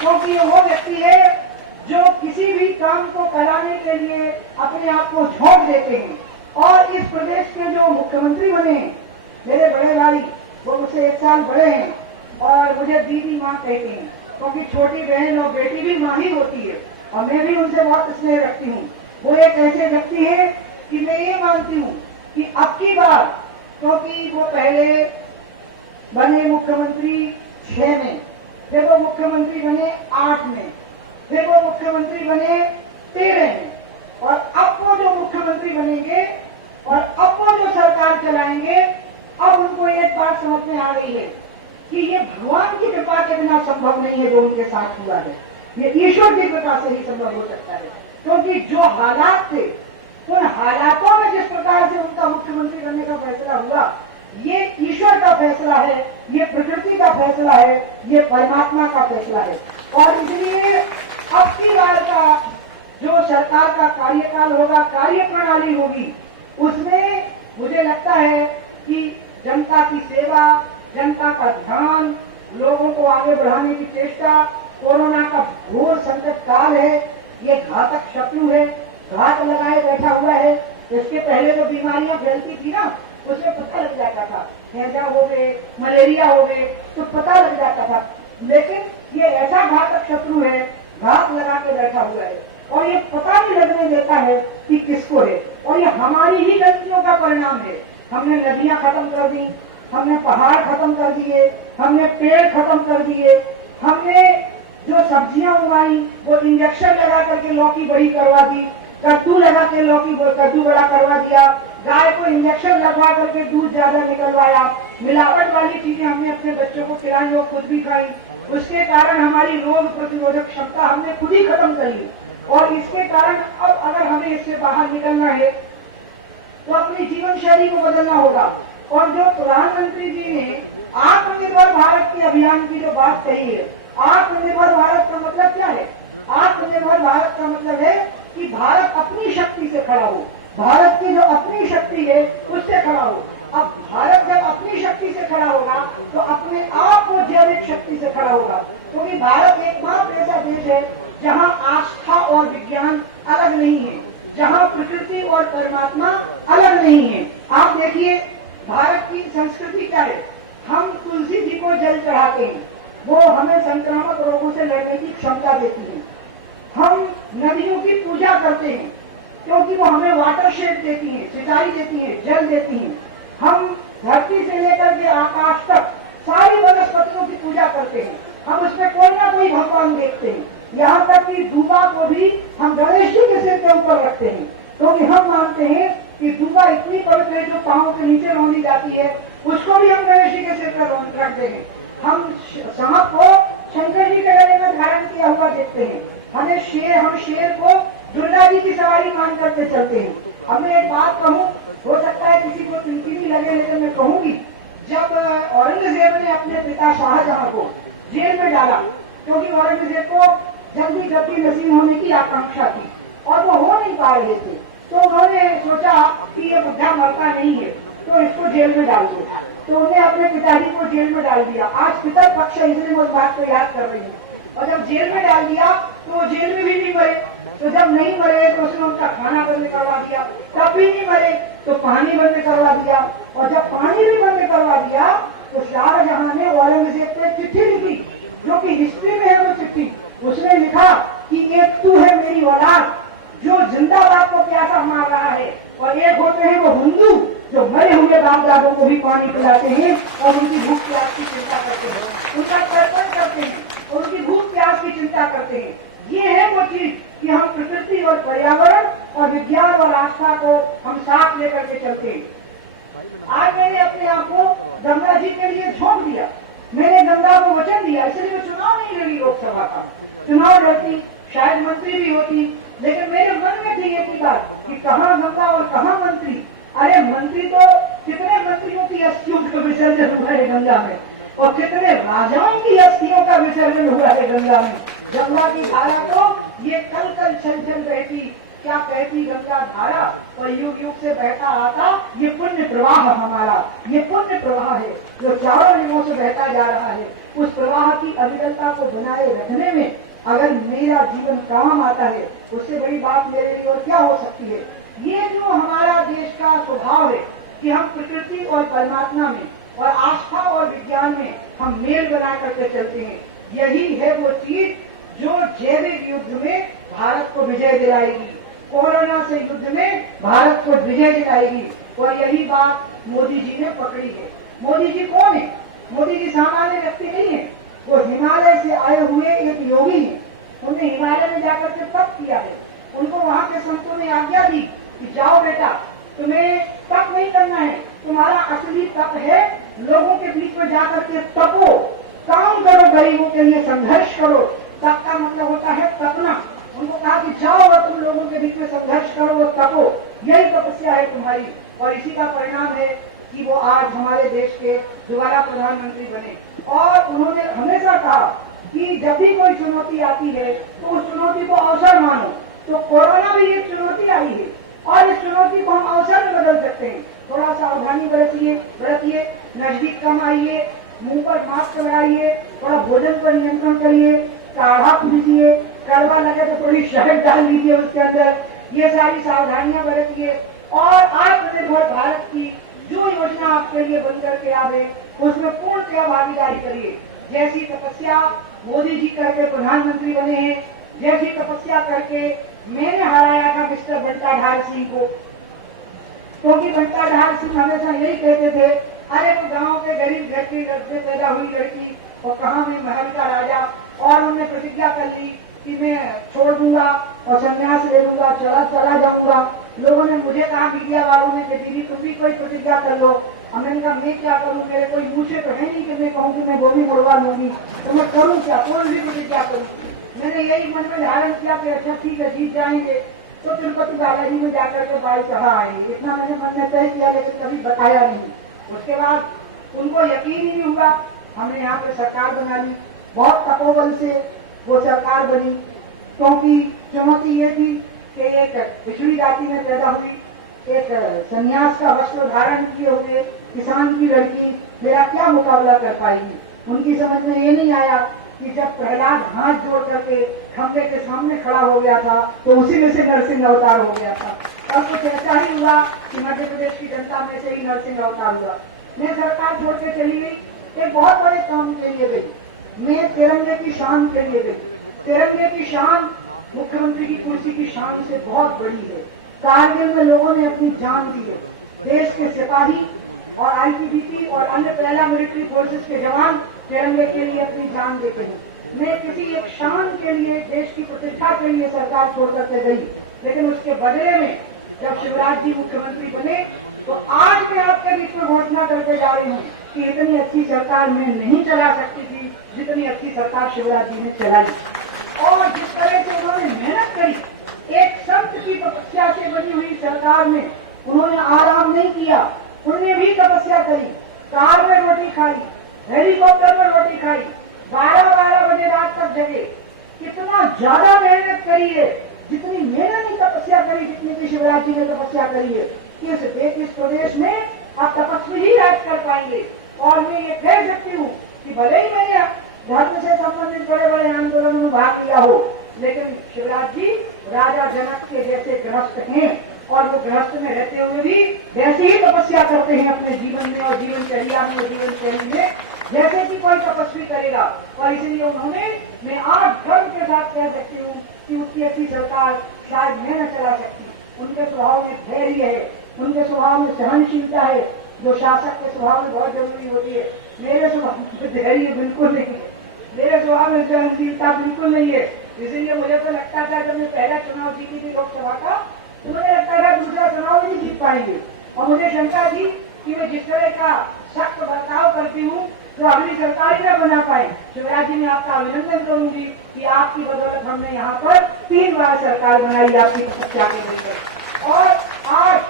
क्योंकि वो व्यक्ति है जो किसी भी काम को कराने के लिए अपने आप को झोंक देते हैं। और इस प्रदेश के जो मुख्यमंत्री बने हैं मेरे बड़े भाई, वो मुझसे 1 साल बड़े हैं और मुझे दीदी माँ कहते हैं, क्योंकि छोटी बहन और बेटी भी माँ ही होती है। और मैं भी उनसे बहुत स्नेह रखती हूँ। वो एक ऐसे व्यक्ति है कि मैं ये मानती हूँ कि अब की बार, क्योंकि वो पहले बने मुख्यमंत्री 6 में, फिर वो मुख्यमंत्री बने 8 में, फिर वो मुख्यमंत्री बने 13 में, और अब वो जो मुख्यमंत्री बनेंगे और अब वो जो सरकार चलाएंगे, अब उनको एक बात समझ में आ रही है कि ये भगवान की कृपा के बिना संभव नहीं है जो उनके साथ हुआ है, ये ईश्वर की कृपा से ही संभव हो सकता है। क्योंकि जो हालात थे, उन हालातों में जिस प्रकार से उनका मुख्यमंत्री बनने का फैसला हुआ, ये ईश्वर का फैसला है, ये प्रकृति का फैसला है, ये परमात्मा का फैसला है। और इसलिए अब की बार का जो सरकार का कार्यकाल होगा, कार्य प्रणाली होगी, उसमें मुझे लगता है कि जनता की सेवा, जनता का ध्यान, लोगों को आगे बढ़ाने की चेष्टा, कोरोना का घोर संकट काल है, ये घातक शत्रु है, घात लगाए बैठा हुआ है। इसके पहले जो बीमारियां फैलती थी ना, उसमें पता लग जाता था, हैजा हो गए, मलेरिया हो गए, तो पता लग जाता था। लेकिन ये ऐसा घातक शत्रु है, घात लगा के बैठा हुआ है, और ये पता नहीं लगने देता है कि किसको है, और ये हमारी ही गलतियों का परिणाम है। हमने नदियां खत्म कर दी, हमने पहाड़ खत्म कर दिए, हमने पेड़ खत्म कर दिए, हमने जो सब्जियां उगाई वो इंजेक्शन लगा करके लौकी बड़ी करवा दी, कद्दू लगा के लौकी कद्दू बड़ा करवा दिया, गाय को इंजेक्शन लगवा करके दूध ज्यादा निकलवाया, मिलावट वाली चीजें हमने अपने बच्चों को खिलाई और खुद भी खाई। उसके कारण हमारी रोग प्रतिरोधक क्षमता हमने खुद ही खत्म कर ली। और इसके कारण अब अगर हमें इससे बाहर निकलना है तो अपनी जीवन शैली को बदलना होगा। और जो प्रधानमंत्री जी ने आत्मनिर्भर भारत के अभियान की जो बात कही है, आत्मनिर्भर भारत का मतलब क्या है? आत्मनिर्भर भारत का मतलब है कि भारत अपनी शक्ति से खड़ा हो, भारत की जो अपनी शक्ति है उससे खड़ा हो। अब भारत जब अपनी शक्ति से खड़ा होगा तो अपने आप वो जैविक शक्ति से खड़ा होगा, क्योंकि भारत एकमात्र ऐसा देश है जहां आस्था और विज्ञान अलग नहीं है, जहां प्रकृति और परमात्मा अलग नहीं है। आप देखिए भारत की संस्कृति क्या है, हम तुलसी जी को जल चढ़ाते हैं, वो हमें संक्रामक रोगों से लड़ने की क्षमता देती है। हम नदियों की पूजा करते हैं क्योंकि वो हमें वाटर शेड देती है, सिंचाई देती है, जल देती है। हम धरती से लेकर के आकाश तक सारी वनस्पतियों की पूजा करते हैं, हम उसमें कोई ना कोई भगवान देखते हैं। यहाँ तक कि दूबा को भी हम गणेश जी के सिर के ऊपर रखते हैं, क्योंकि हम मानते हैं कि दूबा इतनी पवित्र है जो पांव के नीचे रोनी जाती है, उसको भी हम गणेश जी के सिर पर रखते हैं। हम सांप को शंकर जी के गले में धारण किया हुआ देखते हैं। हम शेर को दुर्गा जी की सवारी मान करके चलते हैं। अब मैं एक बात कहूँ, हो सकता है किसी को चिंती लगे, लेकिन मैं कहूंगी, जब औरंगजेब ने अपने पिता शाहजहां को जेल में डाला, क्योंकि औरंगजेब को जल्दी गद्दी नसीब होने की आकांक्षा थी और वो हो नहीं पा रहे थे, तो उन्होंने सोचा कि ये बुढ़ा मरता नहीं है तो इसको जेल में डाल दो, तो उन्हें अपने पिताजी को जेल में डाल दिया। आज पितर पक्ष है, इसलिए मैं उस बात को याद कर रही हूँ। और जब जेल में डाल दिया तो वो जेल में भी नहीं मरे, तो जब नहीं मरे तो उसने उनका खाना बंद करवा दिया, तब भी नहीं मरे तो पानी बंद करवा दिया, और जब पानी भी बंद करवा दिया तो शाहजहां ने औरंगजेब पे चिट्ठी लिखी, जो कि हिस्ट्री में है वो चिट्ठी। उसने लिखा कि एक तू है मेरी औलाद जो जिंदाबाद को प्यासा मार रहा है, और एक होते हैं वो हिंदू जो मरे हुए बाप दादों को भी पानी पिलाते हैं और उनकी भूख प्यास की चिंता करते हैं, उनका तर्पण करते हैं और उनकी भूख प्यास की चिंता करते हैं। ये है वो चीज कि हम प्रकृति और पर्यावरण और विज्ञान और आस्था को हम साथ लेकर के चलते हैं। आज मैंने अपने आप को गंगा जी के लिए झोंक दिया, मैंने गंगा को वचन दिया, इसलिए मैं चुनाव नहीं लड़ी लोकसभा का। चुनाव लड़ती, शायद मंत्री भी होती, लेकिन मेरे मन में थी एक ही बात कि कहाँ गंगा और कहाँ मंत्री। अरे मंत्री तो कितने मंत्रियों की अस्थियों का विसर्जन हुआ है गंगा में, और कितने राजाओं की अस्थियों का विसर्जन हुआ है गंगा में। गंगा की धारा तो ये कल कल छल छल बहती, क्या कहती गंगा धारा, और युग युग से बहता आता ये पुण्य प्रवाह हमारा, ये पुण्य प्रवाह है जो चारों युगों से बहता जा रहा है। उस प्रवाह की अविरलता को बनाए रखने में अगर मेरा जीवन काम आता है, उससे बड़ी बात मेरे लिए और क्या हो सकती है। ये जो हमारा देश का स्वभाव है कि हम प्रकृति और परमात्मा में और आस्था और विज्ञान में हम मेल बना करके चलते हैं, यही है वो चीज जो जैविक युद्ध में भारत को विजय दिलाएगी, कोरोना से युद्ध में भारत को विजय दिलाएगी। और यही बात मोदी जी ने पकड़ी है। मोदी जी कौन है? मोदी जी सामान्य व्यक्ति नहीं है, वो हिमालय से आए हुए एक योगी हैं। उन्होंने हिमालय में जाकर के तप किया है। उनको वहां के संतों ने आज्ञा दी कि जाओ बेटा, तुम्हें तप नहीं करना है, तुम्हारा असली तप है लोगों के बीच में जाकर के तपो, काम करो, गरीबों के लिए संघर्ष करो। तप का मतलब होता है तपना। उनको कहा कि जाओ और तुम लोगों के बीच में संघर्ष करो और तपो, यही तपस्या है तुम्हारी। और इसी का परिणाम है कि वो आज हमारे देश के दोबारा प्रधानमंत्री बने। और उन्होंने हमेशा कहा कि जब भी कोई चुनौती आती है तो उस चुनौती को अवसर मानो। तो कोरोना भी एक चुनौती आई है और इस चुनौती को हम अवसर में बदल सकते हैं। थोड़ा सावधानी बरतिए, नजदीक कम आइए, मुंह पर मास्क लगाइए, थोड़ा भोजन पर नियंत्रण करिए, काढ़ा पीजिए, कड़वा लगे तो थोड़ी शहद डाल लीजिए उसके अंदर। ये सारी सावधानियां बरतिए और आत्मनिर्भर भारत की जो योजना आपके लिए बन करके आवे उसमें पूर्णतः भागीदारी करिए। जैसी तपस्या मोदी जी करके प्रधानमंत्री बने हैं, जैसी तपस्या करके मैंने हराया था मिस्टर बंटाधार सिंह को, क्योंकि बंटाधार सिंह हमेशा यही कहते थे, अरे वो गांव के गरीब घर की लड़के पैदा हुई लड़की और कहा मैं महल का राजा। और उन्होंने प्रतिज्ञा कर ली कि मैं छोड़ दूंगा और संन्यास ले लूंगा, चला जाऊंगा। लोगों ने मुझे कहा, मीडिया वालों ने, कि दीदी तुम भी कोई प्रतिज्ञा कर लो। अब मैंने कहा मैं क्या करूं, मेरे कोई मूछे तो है नहीं कि मैं कहूं कि मैं गोभी मुड़वा लूंगी, तो मैं करूं क्या, कौन सी प्रतिज्ञा करूं। मैंने यही मन में धारण किया कि अच्छा ठीक है, जीत जाएंगे तो तिरुपति बालाजी में जाकर के बाई चढ़ा आएंगे। इतना मैंने मन में तय किया, लेकिन कभी बताया नहीं। उसके बाद उनको यकीन ही नहीं हुआ। हमने यहाँ पे सरकार बना ली, बहुत तपोबल से वो सरकार बनी, क्योंकि चुनौती ये थी कि एक पिछड़ी जाति में पैदा हुई, एक सन्यास का वस्त्र धारण किए हुए किसान की लड़की मेरा क्या मुकाबला कर पाएगी। उनकी समझ में ये नहीं आया कि जब प्रहलाद हाथ जोड़ करके खंबे के सामने खड़ा हो गया था तो उसी में से नरसिंह अवतार हो गया था। और कुछ ऐसा ही हुआ कि मध्य प्रदेश की जनता में से ही नरसिंह अवतार हुआ। मैं सरकार छोड़ के चली गई, एक बहुत बड़े काम के लिए गई। मैं तिरंगे की शान के लिए गई। तिरंगे की शान मुख्यमंत्री की कुर्सी की शान से बहुत बड़ी है। कारगिल में लोगों ने अपनी जान दी है। देश के सिपाही और आईटीबीपी और अन्य पहला मिलिट्री फोर्सेस के जवान तिरंगे के लिए अपनी जान देते हैं। मैं किसी एक शान के लिए, देश की प्रतिष्ठा के लिए सरकार छोड़ करके गई, लेकिन उसके बदले में जब शिवराज जी मुख्यमंत्री बने तो आज मैं आपके बीच में घोषणा करके जा रही हूँ कि इतनी अच्छी सरकार मैं नहीं चला सकती थी जितनी अच्छी सरकार शिवराज जी ने चलाई। और जिस तरह से उन्होंने मेहनत करी, एक संत की तपस्या से बनी हुई सरकार में उन्होंने आराम नहीं किया, उन्होंने भी तपस्या करी। कार में रोटी खाई, हेलीकॉप्टर में रोटी खाई, 12-12 बजे रात तक जगे। कितना ज्यादा मेहनत करी है, जितनी मैंने नहीं तपस्या करी जितनी की शिवराज जी ने तपस्या करी है। इस प्रदेश में आप तपस्वी ही राज कर पाएंगे। और मैं ये कह सकती हूँ कि भले ही मैंने धर्म से संबंधित बड़े बड़े आंदोलन में भाग लिया हो, लेकिन शिवराज जी राजा जनक के जैसे गृहस्थ हैं और वो गृहस्थ में रहते हुए भी वैसे ही तपस्या करते हैं अपने जीवन में और जीवनचर्या में और जीवन शैली में जैसे कि कोई तपस्वी करेगा। और इसलिए उन्होंने, मैं आज गर्व के साथ कह सकती हूँ कि उतनी अच्छी सरकार शायद मैं न चला सकती। उनके स्वभाव में धैर्य है, उनके स्वभाव में सहनशीलता है, जो शासक के स्वभाव में बहुत जरूरी होती है। मेरे स्वभाव में धैर्य बिल्कुल नहीं है, मेरे स्वभाव में सहनशीलता बिल्कुल नहीं है। इसीलिए मुझे तो लगता था जब मैं पहला चुनाव जीती थी लोकसभा का, तो मुझे लगता था दूसरा चुनाव भी नहीं जीत पाएंगे। और मुझे शंका थी कि मैं जिस तरह का सख्त बर्ताव करती हूँ तो अगली सरकार ही न बना पाए। शिवराज जी, मैं आपका अभिनंदन करूंगी कि आपकी बदौलत हमने यहाँ पर 3 बार सरकार बनाई आपकी तपस्या के लेकर। और आज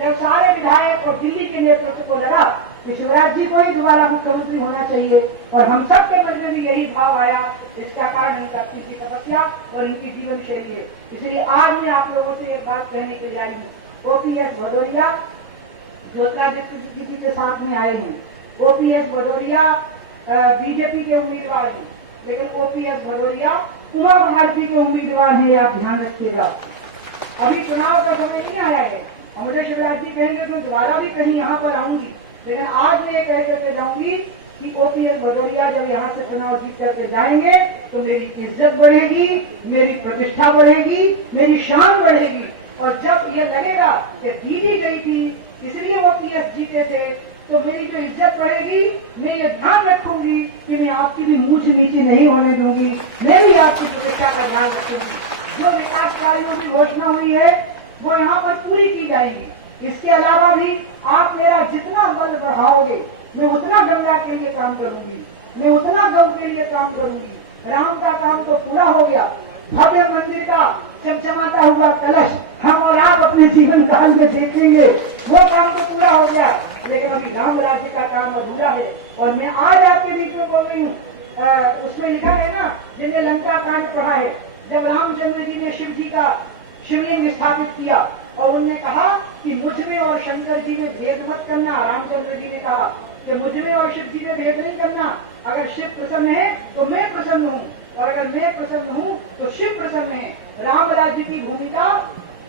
जब सारे विधायक और दिल्ली के नेतृत्व को लगा कि शिवराज जी को ही दोबारा मुख्यमंत्री होना चाहिए और हम सबके मन में भी यही भाव आया, इसका कारण इनकी तपस्या और इनकी जीवन शैली है। इसलिए आज मैं आप लोगों से एक बात कहने के लिए आई हूँ। ओपीएस भदौरिया ज्योतिरादित्य किसी के साथ में आए हैं। ओपीएस भदौरिया बीजेपी के उम्मीदवार हैं, लेकिन ओपीएस भदौरिया उमा भारती के उम्मीदवार हैं, आप ध्यान रखिएगा। अभी चुनाव का समय नहीं आया है और मुझे शिवराज जी कहेंगे तो दोबारा भी कहीं यहाँ पर आऊंगी, लेकिन आज मैं ये कह करके जाऊंगी कि ओपीएस भदौरिया जब यहाँ से चुनाव जीत करके जाएंगे तो मेरी इज्जत बढ़ेगी, मेरी प्रतिष्ठा बढ़ेगी, मेरी शान बढ़ेगी। और जब ये लगेगा कि दीदी गई थी इसलिए ओपीएस जीते थे तो मेरी जो इज्जत बढ़ेगी, मैं ये ध्यान रखूंगी कि मैं आपकी भी मूछ नीची नहीं होने दूंगी, मैं भी आपकी प्रतिष्ठा का ध्यान रखूंगी। जो विकास कार्यों की घोषणा हुई है वो यहाँ पर पूरी की जाएगी। इसके अलावा भी आप मेरा जितना बल बढ़ाओगे मैं उतना गंगा के लिए काम करूंगी, मैं उतना गौ के लिए काम करूंगी। राम का काम तो पूरा हो गया, भव्य मंदिर का चमचमाता हुआ कलश हम और आप अपने जीवन काल में देखेंगे, वो काम तो पूरा हो गया। लेकिन अभी राम राज्य का काम अधूरा है। और मैं आज आपके बीच में बोल रही हूँ, उसमें लिखा है ना, जिनने लंका कांड पढ़ा है, जब रामचंद्र जी ने शिव जी का शिवलिंग स्थापित किया और उनने कहा कि मुझ में और शंकर जी में भेद मत करना। रामचंद्र जी ने कहा कि मुझ में और शिव जी में भेद नहीं करना, अगर शिव प्रसन्न है तो मैं प्रसन्न हूँ, और अगर मैं प्रसन्न हूँ तो शिव प्रसन्न है। राम राज्य की भूमिका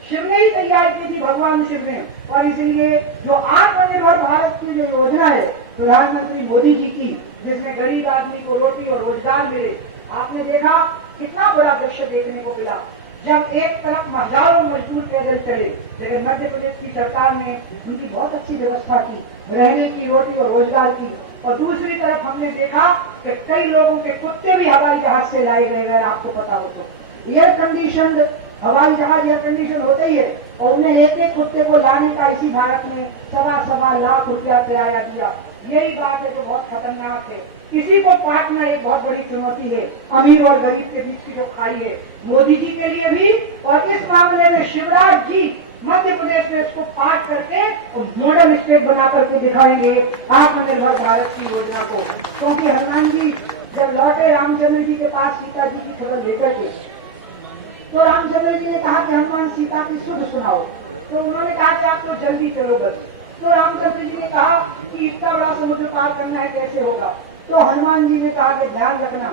शिव ने ही तैयार की थी, भगवान शिव ने। और इसलिए जो आत्मनिर्भर भारत की जो योजना है प्रधानमंत्री मोदी जी की, जिसमें गरीब आदमी को रोटी और रोजगार मिले, आपने देखा कितना बड़ा दृश्य देखने को मिला। जब एक तरफ हजारों मजदूर पैदल चले, लेकिन मध्य प्रदेश की सरकार ने उनकी बहुत अच्छी व्यवस्था की, रहने की, रोटी और रोजगार की। और दूसरी तरफ हमने देखा कि कई लोगों के कुत्ते भी हवाई जहाज से लाए गए, अगर आपको पता हो तो। एयर कंडीशन हवाई जहाज एयर कंडीशन होते ही है, और उन्हें एक एक कुत्ते को लाने का इसी भारत में 1.25 लाख रुपया किराया दिया। यही बात है जो बहुत खतरनाक है। इसी को पाटना एक बहुत बड़ी चुनौती है, अमीर और गरीब के बीच की जो खाई है, मोदी जी के लिए भी। और इस मामले में शिवराज जी मध्य प्रदेश में इसको पाट करके मॉडल स्टेट बना करके दिखाएंगे आत्मनिर्भर भारत की योजना को। क्योंकि हनुमान जी जब लौटे रामचंद्र जी के पास सीता जी की खबर लेकर के, तो रामचंद्र जी ने कहा कि हनुमान सीता की सुध सुनाओ। तो उन्होंने कहा कि आप तो जल्दी चलो बस। तो रामचंद्र जी ने कहा कि इतना बड़ा समुद्र पार करना है, कैसे होगा? तो हनुमान जी ने कहा कि ध्यान रखना,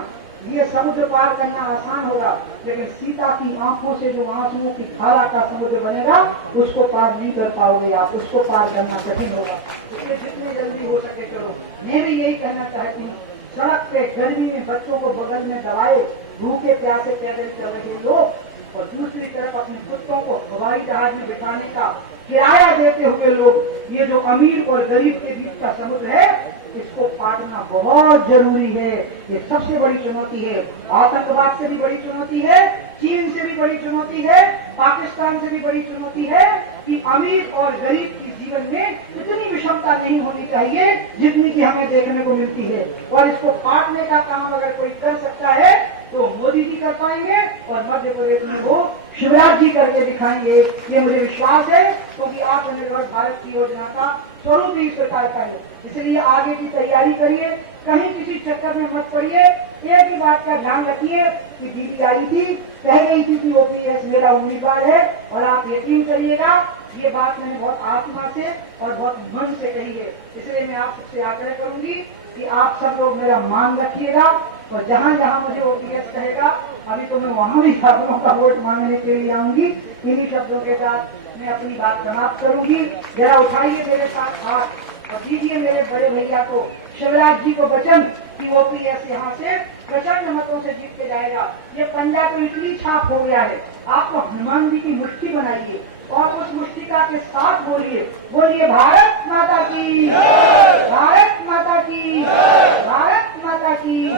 ये समुद्र पार करना आसान होगा, लेकिन सीता की आंखों से जो आंसुओं की धारा का समुद्र बनेगा उसको पार नहीं कर पाओगे आप, उसको पार करना कठिन होगा। इसलिए जितनी जल्दी हो सके चलो। मैं भी यही कहना चाहती हूँ, सड़क पे गर्मी में बच्चों को बगल में दबाए भूखे प्यासे पैदल चल रहे लोग, और दूसरी तरफ अपने कुत्तों को हवाई जहाज में बिठाने का किराया देते हुए लोग, ये जो अमीर और गरीब के बीच का समुद्र है इसको पाटना बहुत जरूरी है। ये सबसे बड़ी चुनौती है, आतंकवाद से भी बड़ी चुनौती है, चीन से भी बड़ी चुनौती है, पाकिस्तान से भी बड़ी चुनौती है कि अमीर और गरीब के जीवन में इतनी विषमता नहीं होनी चाहिए जितनी कि हमें देखने को मिलती है। और इसको पाटने का काम अगर कोई कर सकता है तो मोदी जी कर पाएंगे, और मध्य प्रदेश में वो शिवराज जी करके दिखाएंगे, ये मुझे विश्वास है। क्योंकि आत्मनिर्भर भारत की योजना का स्वरूप भी इस प्रकार का है। इसलिए आगे की तैयारी करिए, कहीं किसी चक्कर में मत पड़िए। एक ही बात का ध्यान रखिए कि दीदी आई थी, कह गई थी कि ओपीएस मेरा उम्मीदवार है, और आप यकीन करिएगा ये बात मैंने बहुत आत्मा से और बहुत मन से कही है। इसलिए मैं आप सबसे आग्रह करूंगी कि आप सब लोग मेरा मान रखिएगा, और जहां जहां मुझे ओपीएस कहेगा, अभी तो मैं वहां भी आप लोगों का वोट मांगने के लिए आऊंगी। इन्हीं शब्दों के साथ मैं अपनी बात समाप्त करूंगी। जरा उठाइए मेरे साथ हाथ और दीजिए मेरे बड़े भैया को, शिवराज जी को वचन कि ओपीएस यहाँ से प्रचंड मतों से जीत के जाएगा। ये पंजा तो इतनी छाप हो गया है, आपको हनुमान जी की मुट्ठी बनाइए और उस मुष्टिका के साथ बोलिए, बोलिए भारत माता की, भारत माता की, भारत माता की।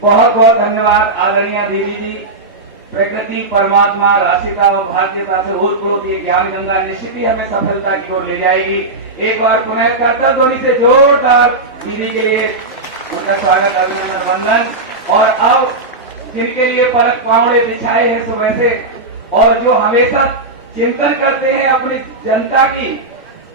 बहुत बहुत धन्यवाद आदरणीय देवी जी। प्रकृति, परमात्मा, राशिता और भारतीयता से ओतप्रोत ये ज्ञान गंगा निश्चित ही हमें सफलता की ओर ले जाएगी। एक बार पुनः करतब ध्वनि से जोरदार दीदी के लिए उनका स्वागत, अभिनंदन, वंदन। और अब जिनके लिए पलक पावड़े बिछाए हैं सुबह से, और जो हमेशा चिंतन करते हैं अपनी जनता की,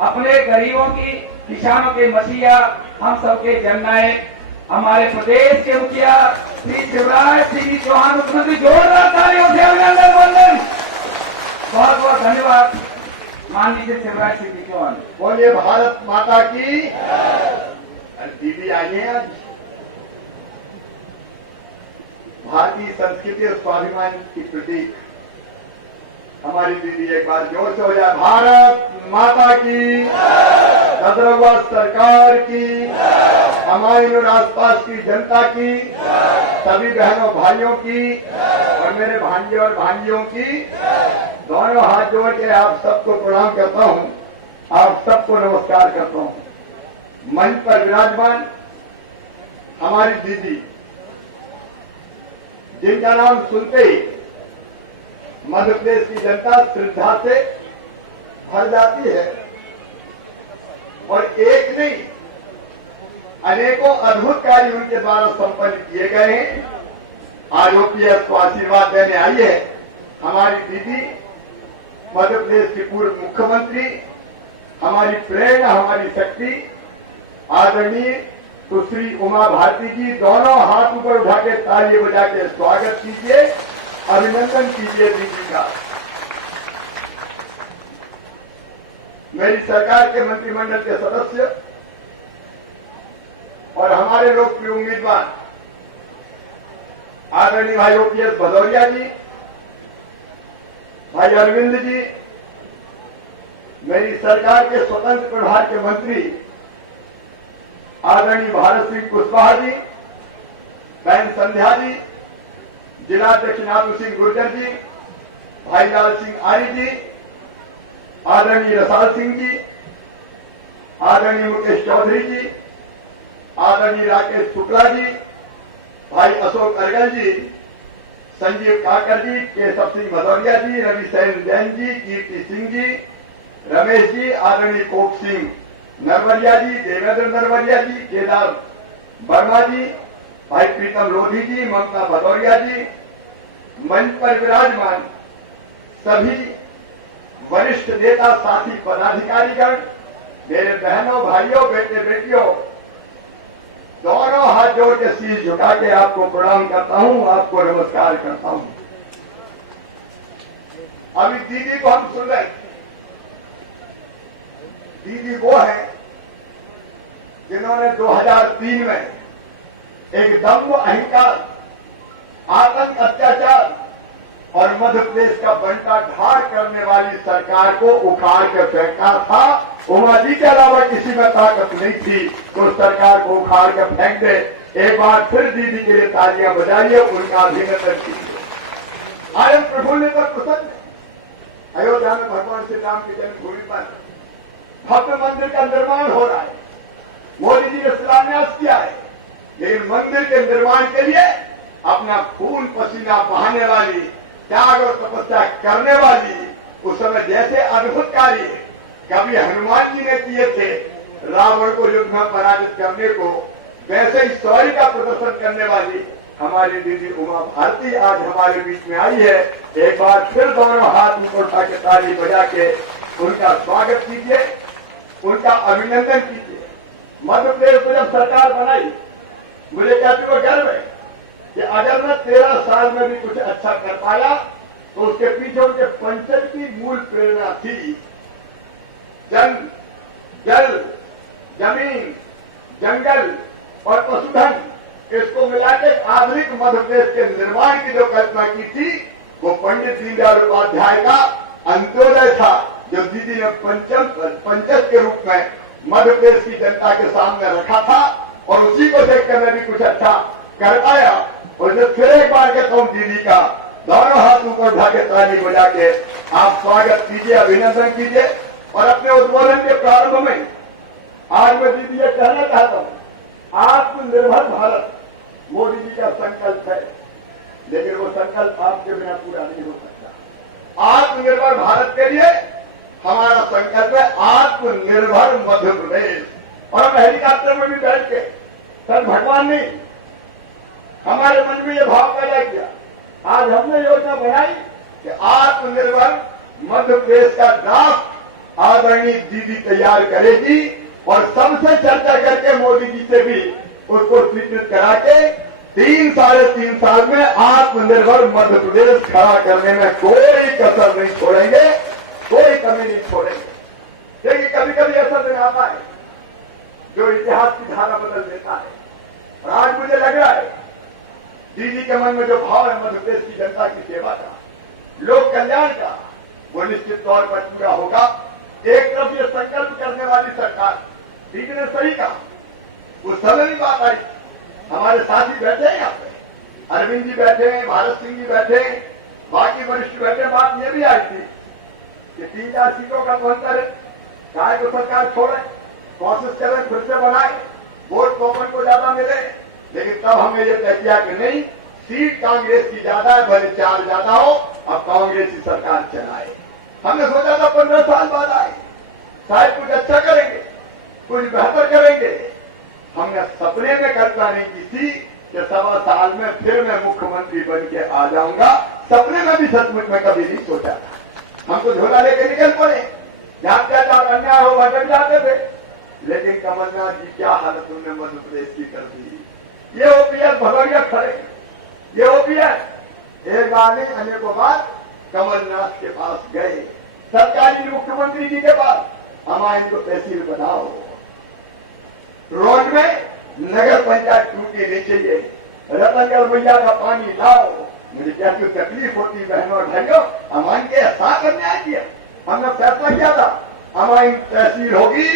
अपने गरीबों की, किसानों के मसीहा, हम सबके जननायक, हमारे प्रदेश के मुखिया श्री शिवराज सिंह चौहान, मुख्यमंत्री, जोरदार तालियों से अभिनंदन, वंदन। बहुत बहुत धन्यवाद मान लीजिए शिवराज सिंह चौहान। बोलिए भारत माता की। अरे दीदी आई है आज, भारतीय संस्कृति और स्वाभिमान की प्रतीक हमारी दीदी। एक बार जोर से हो जाए, भारत माता की। हैदराबाद सरकार की, हमायूं और आसपास की जनता की, सभी बहनों भाइयों की और मेरे भांजे और भांजियों की दोनों हाथ जोड़ के आप सबको प्रणाम करता हूं, आप सबको नमस्कार करता हूं। मंच पर विराजमान हमारी दीदी, जिनका नाम सुनते ही मध्य प्रदेश की जनता श्रद्धा से भर जाती है और एक नहीं अनेकों अद्भुत कार्य उनके द्वारा संपन्न किए गए हैं। आज ओपीएस को आशीर्वाद देने आई है हमारी दीदी, मध्य प्रदेश की पूर्व मुख्यमंत्री, हमारी प्रेरणा, हमारी शक्ति, आदरणीय सुश्री उमा भारती जी। दोनों हाथ ऊपर उठा के ताली बजा के स्वागत कीजिए, अभिनंदन कीजिए दीदी का। मेरी सरकार के मंत्रिमंडल के सदस्य और हमारे लोकप्रिय उम्मीदवार आदरणीय भाई ओपीएस भदौरिया जी, भाई अरविंद जी, मेरी सरकार के स्वतंत्र प्रभार के मंत्री आदरणीय भारत सिंह कुशवाहा जी, बहन संध्या जी, जिलाध्यक्ष नाथू सिंह गुर्जर जी, भाई लाल सिंह आर्य जी, आदरणीय रसाल सिंह जी, आदरणीय मुकेश चौधरी जी, आदरणीय राकेश शुक्ला जी, भाई अशोक अरगल जी, संजीव काकर जी, केशव सिंह भदौरिया जी, रवि सैन जैन जी, कीर्ति सिंह जी, रमेश जी, आदरणीय कोप सिंह नरवरिया जी, देवेंद्र नरवरिया जी, केदार वर्मा जी, भाई प्रीतम लोधी जी, ममता भदौरिया जी, मंच पर विराजमान सभी वरिष्ठ नेता, साथी, पदाधिकारीगण, मेरे बहनों, भाइयों, बेटे बेटियों, दोनों हाथ जोड़ के शीश झुका के आपको प्रणाम करता हूं, आपको नमस्कार करता हूं। अभी दीदी को हम सुन रहे हैं। दीदी वो है जिन्होंने 2003 में एक दम्भ, अहंकार, आतंक, अत्याचार और मध्य प्रदेश का बंटा ढार करने वाली सरकार को उखाड़ कर फेंका था। उमा जी के अलावा किसी में ताकत नहीं थी तो सरकार को उखाड़ कर फेंक दे। एक बार फिर दीदी के लिए तालियां बजाइए, उनका अभिनंदन कीजिए। आज हम प्रफुल्लित और प्रसन्न हैं। अयोध्या में भगवान श्री राम की जन्मभूमि पर भव्य मंदिर का निर्माण हो रहा है। मोदी जी ने शिलान्यास किया है, लेकिन मंदिर के निर्माण के लिए अपना खून पसीना बहाने वाली, त्याग और तपस्या करने वाली, उस समय जैसे अद्भुत कार्य कभी हनुमान जी ने किए थे रावण को युद्ध में पराजित करने को, वैसे ही शौर्य का प्रदर्शन करने वाली हमारी दीदी उमा भारती आज हमारे बीच में आई है। एक बार फिर दोनों हाथ ऊपर उठा के ताली बजा के उनका स्वागत कीजिए, उनका अभिनंदन कीजिए। मध्य प्रदेश में जब सरकार बनाई, मुझे कहते हुए गर्व है कि अगर मैं 13 साल में भी कुछ अच्छा कर पाया तो उसके पीछे उनके पंचक की मूल प्रेरणा थी जन, जल, जमीन, जंगल और पशुधन, इसको मिलाकर आधुनिक मध्य प्रदेश के निर्माण की जो कल्पना की थी वो पंडित दीनदयाल उपाध्याय का अंत्योदय था, जो दीदी ने पंचक के रूप में मध्य प्रदेश की जनता के सामने रखा था। और उसी को देखकर मैं भी कुछ अच्छा कर पाया। और जो फिर एक बार कहता हूं दीदी का, दोनों हाथ ऊपर उठा के ताली बजा के आप स्वागत कीजिए, अभिनंदन कीजिए। और अपने उद्बोधन के प्रारंभ में आज मैं दीदी ये कहना चाहता हूं, आत्मनिर्भर भारत मोदी जी का संकल्प है, लेकिन वो संकल्प आपके बिना पूरा नहीं हो सकता। आत्मनिर्भर भारत के लिए हमारा संकल्प है आत्मनिर्भर मध्य प्रदेश। और हम हेलीकॉप्टर में भी बैठ के सर भगवान ने हमारे मन में ये भाव पैदा किया। आज हमने योजना बनाई कि आत्मनिर्भर मध्य प्रदेश का ड्राफ्ट आदरणीय दीदी तैयार करेगी और सबसे चर्चा करके मोदी जी से भी उसको स्वीकृत करा के 3-3.5 साल में आत्मनिर्भर मध्य प्रदेश खड़ा करने में कोई कसर नहीं छोड़ेंगे, कोई कमी नहीं छोड़ेंगे। देखिए कभी कभी ऐसा दिन आता है जो इतिहास की धारा बदल देता है। और आज मुझे लग रहा है दीदी के मन में जो भाव है मध्य प्रदेश की जनता की सेवा का, लोक कल्याण का, वो निश्चित तौर पर पूरा होगा। एक तरफ ये संकल्प करने वाली सरकार ठीक ने सही कहा, उस समय भी बात आई। हमारे साथी बैठे हैं यहाँ पे, अरविंद जी बैठे हैं, भारत सिंह जी बैठे हैं, बाकी वरिष्ठ बैठे। बात ये भी आई थी कि 3-4 सीटों का तो अंतर है, चाहे तो सरकार छोड़े, कोशिश करें फिर से बनाए, वोट तो अपन को ज्यादा मिले। लेकिन तब हमने ये तय किया कि नहीं, सीट कांग्रेस की ज्यादा है, भले 4 ज्यादा हो, अब कांग्रेस की सरकार चलाए। हमने सोचा था 15 साल बाद आए, शायद कुछ अच्छा करेंगे, कुछ बेहतर करेंगे। हमने सपने में कल्पना नहीं की थी कि 1.25 साल में फिर मैं मुख्यमंत्री बन के आ जाऊंगा। सपने में भी सचमुच में कभी नहीं सोचा था। हम तो झोला लेके निकल पड़े, जहां क्या अन्याय हो भटक जाते थे। लेकिन कमलनाथ जी क्या हालत उन्होंने मध्य प्रदेश की कर दी। ये ओपीएस भगोरिया खड़े, ये ओपीएस एक बार नहीं अनेकों बार कमलनाथ के पास गए, सरकारी मुख्यमंत्री जी के पास, हमारे इनको तहसील बनाओ, रोड में नगर पंचायत टूटी नहीं चाहिए, रतनगढ़ मैया का पानी लाओ। मुझे क्या क्यों तकलीफ होती बहनों और भाइयों, अमान के साथ अन्याय किया। हमने फैसला किया था अमाइन तहसील होगी,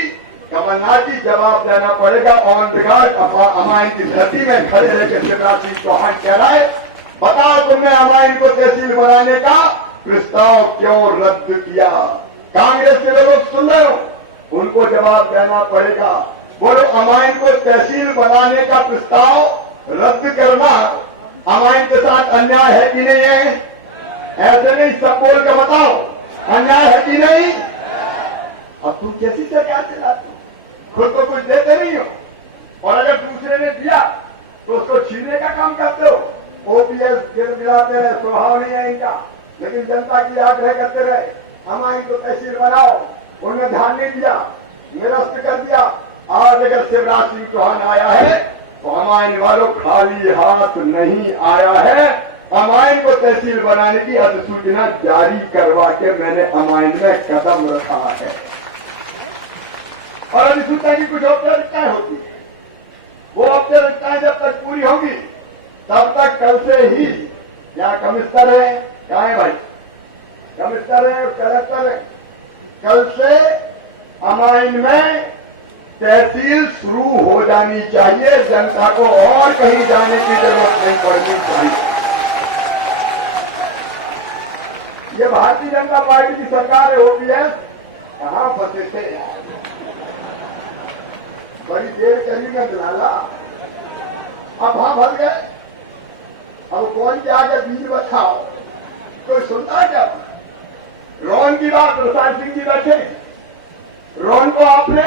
कमलनाथ जी जवाब देना पड़ेगा ऑन रिकॉर्ड। अमाइन की धरती में खड़े रहकर शिवराज सिंह चौहान कह रहा है, बताओ तुमने अमाइन को तहसील बनाने का प्रस्ताव क्यों रद्द किया। कांग्रेस के लोग सुन रहे हो, उनको जवाब देना पड़ेगा। बोलो, अमाइन को तहसील बनाने का प्रस्ताव रद्द करना अमाइन के साथ अन्याय है कि नहीं है? ऐसे नहीं, सब बोल के बताओ, अन्याय है कि नहीं? अब तुम कैसी सरकार चलाते हो, खुद को कुछ देते नहीं हो, और अगर दूसरे ने दिया तो उसको छीनने का काम करते हो। ओपीएस गिराते रहे, स्वभाव नहीं है इनका, लेकिन जनता की आग्रह करते रहे अमाइन को तहसील बनाओ, उन्होंने ध्यान नहीं दिया, निरस्त कर दिया। आज अगर शिवराज सिंह चौहान आया है तो अमाइन वालों खाली हाथ नहीं आया है। अमाइन को तहसील बनाने की अधिसूचना जारी करवा के मैंने अमाइन में कदम रखा है, और अधिसूचना की कुछ औपचारिकताएं होती है। वो औपचारिकताएं जब तक पूरी होगी तब तक कल से ही, क्या कमिश्नर है, क्या है भाई, कमिश्नर है, कलेक्टर है, कल से अमाइन में तहसील शुरू हो जानी चाहिए। जनता को और कहीं जाने की जरूरत नहीं पड़नी चाहिए। ये भारतीय जनता पार्टी की सरकार है, ओपीएस कहां फंसे थे, बड़ी देर करी में दिलाला, अब वहां फंस गए। अब कौन के आगे बीज बचाओ, कोई सुनता क्या? रोन की बात प्रसाद सिंह जी बैठे, रोन को आपने,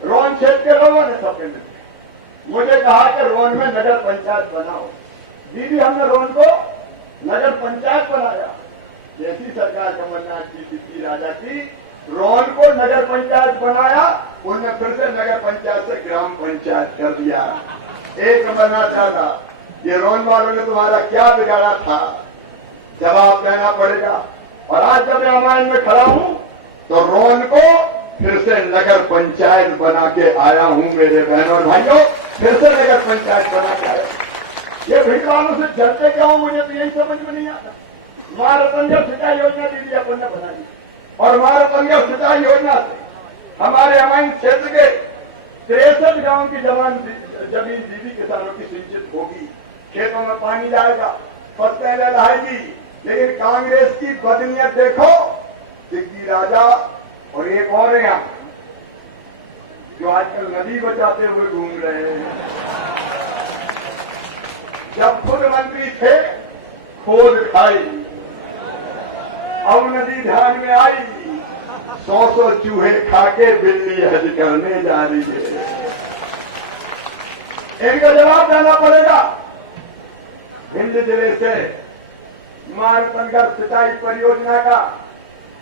रोन क्षेत्र के लोगों ने सबके मिलकर मुझे कहा कि रोन में नगर पंचायत बनाओ। दीदी, हमने रोन को नगर पंचायत बनाया। जैसी सरकार कमलनाथ जी की राजा की, रोन को नगर पंचायत बनाया, उनने फिर से नगर पंचायत से ग्राम पंचायत कर दिया। एक कमलनाथ दादा, ये रोन वालों ने तुम्हारा क्या बिगाड़ा था, जवाब देना पड़ेगा। और आज जब मैं अमाइन में खड़ा हूं तो रोन को फिर से नगर पंचायत बना के आया हूं। मेरे बहनों और भाइयों, फिर से नगर पंचायत बना के आया। ये भीड़ वालों से जलते क्या हूं, मुझे तो यही समझ में नहीं आता। मां रतनगढ़ सिंचाई योजना दीदी अपन ने बनाई, और मां रतनगढ़ सिंचाई योजना से हमारे अमाइन क्षेत्र के 63 गांव की जमीन दीदी किसानों की सिंचित होगी, खेतों में पानी जाएगा, फसलें लहराएगी। लेकिन कांग्रेस की बदनीयत देखो, सिक्की राजा और एक और है जो आजकल नदी बचाते हुए घूम रहे हैं। जब खुद मंत्री थे खोद खाई, अब नदी ध्यान में आई, 100 चूहे खाके बिल्ली हज करने जा रही है। इनका जवाब देना पड़ेगा। भिंड जिले से मां रतनगढ़ सिंचाई परियोजना का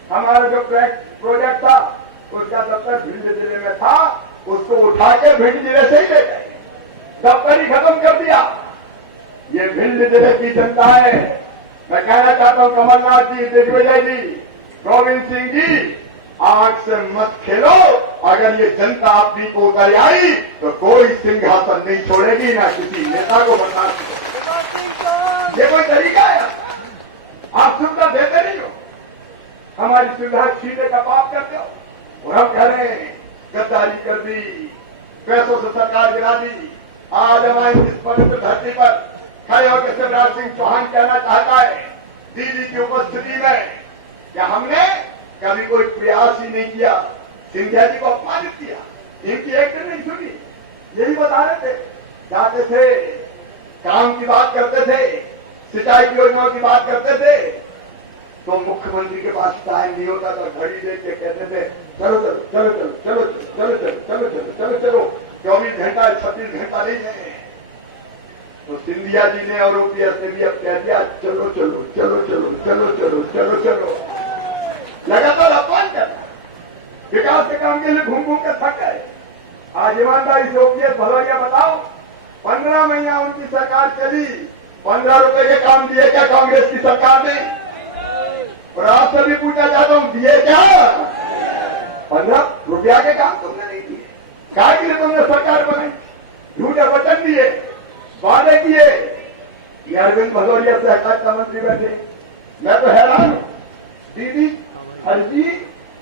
हमारा जो प्रोजेक्ट था, उसका दफ्तर भिंड जिले में था, उसको उठा के भिंड जिले से ही ले गए, दफ्तर ही खत्म कर दिया। ये भिंड जिले की जनता है। मैं कहना चाहता हूं कमलनाथ जी, दिग्विजय जी, गोविंद सिंह जी, आग से मत खेलो। अगर ये जनता अपनी को उतर आई तो कोई सिंहासन नहीं छोड़ेगी, ना किसी नेता को बर्दाश्त करेगी। ये कोई तरीका है? आप सुविधा देते नहीं हो, हमारी सुविधा छीनने का पाप करते हो। और हम कह रहे हैं गद्दारी कर दी, पैसों से सरकार गिरा दी। आज हमारी इस पवित्र धरती पर खड़े होकर शिवराज सिंह चौहान कहना चाहता है, दीदी की उपस्थिति में, क्या हमने कभी कोई प्रयास ही नहीं किया सिंधिया जी को अपमानित किया, इनकी एक दिन नहीं सुनी। यही बता रहे थे, जाते थे, काम की बात करते थे, सिंचाई की योजनाओं की बात करते थे, तो मुख्यमंत्री के पास टाइम नहीं होता था, घड़ी देख के कहते थे चलो चलो चलो चलो चलो चलो चलो चलो चलो चलो चलो 24 घंटा 26 घंटा नहीं है। तो सिंधिया जी ने और ओपीएस ने भी अब कह दिया चलो चलो चलो चलो चलो चलो चलो चलो, लगातार अपमान करना, विकास के काम के लिए घूम घूम कर थक गए। आज ईमानदारी से ओपीएस भदौरिया बताओ, 15 महीना उनकी सरकार चली, 15 रुपए के काम दिए क्या कांग्रेस की सरकार ने? और आपसे भी पूछा जाता हूं, दिए क्या? 15 रुपया के काम तुमने नहीं दिए। काय के लिए तुमने सरकार बनाई? झूठे वचन दिए, वादे किए। ये अरविंद भदौरिया सहकारिता मंत्री बैठे, मैं तो हैरान हूं। दीदी अर्जी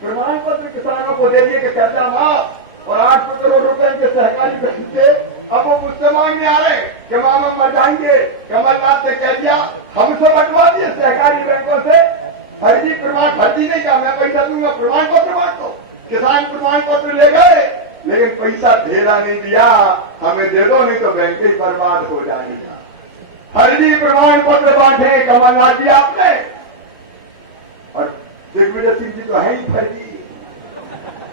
प्रमाण पत्र किसानों को दे दिए कि कर्जा माफ, और 800 करोड़ रुपए के सहकारी बैंक से अब वो मुझसे मांगने आ रहे कि मामा मर जाएंगे। कमलनाथ ने कह दिया हमसे बंटवा दिए सहकारी बैंकों से, फर्जी प्रमाण, फर्जी नहीं कहा मैं पैसा दूंगा, प्रमाण पत्र बांटो। किसान प्रमाण पत्र ले गए, लेकिन पैसा ढेला नहीं दिया, हमें दे दो नहीं तो बैंक ही बर्बाद हो जाएगा। फर्जी प्रमाण पत्र बांटे कमलनाथ जी आपने, और दिग्विजय सिंह जी तो है ही फर्जी।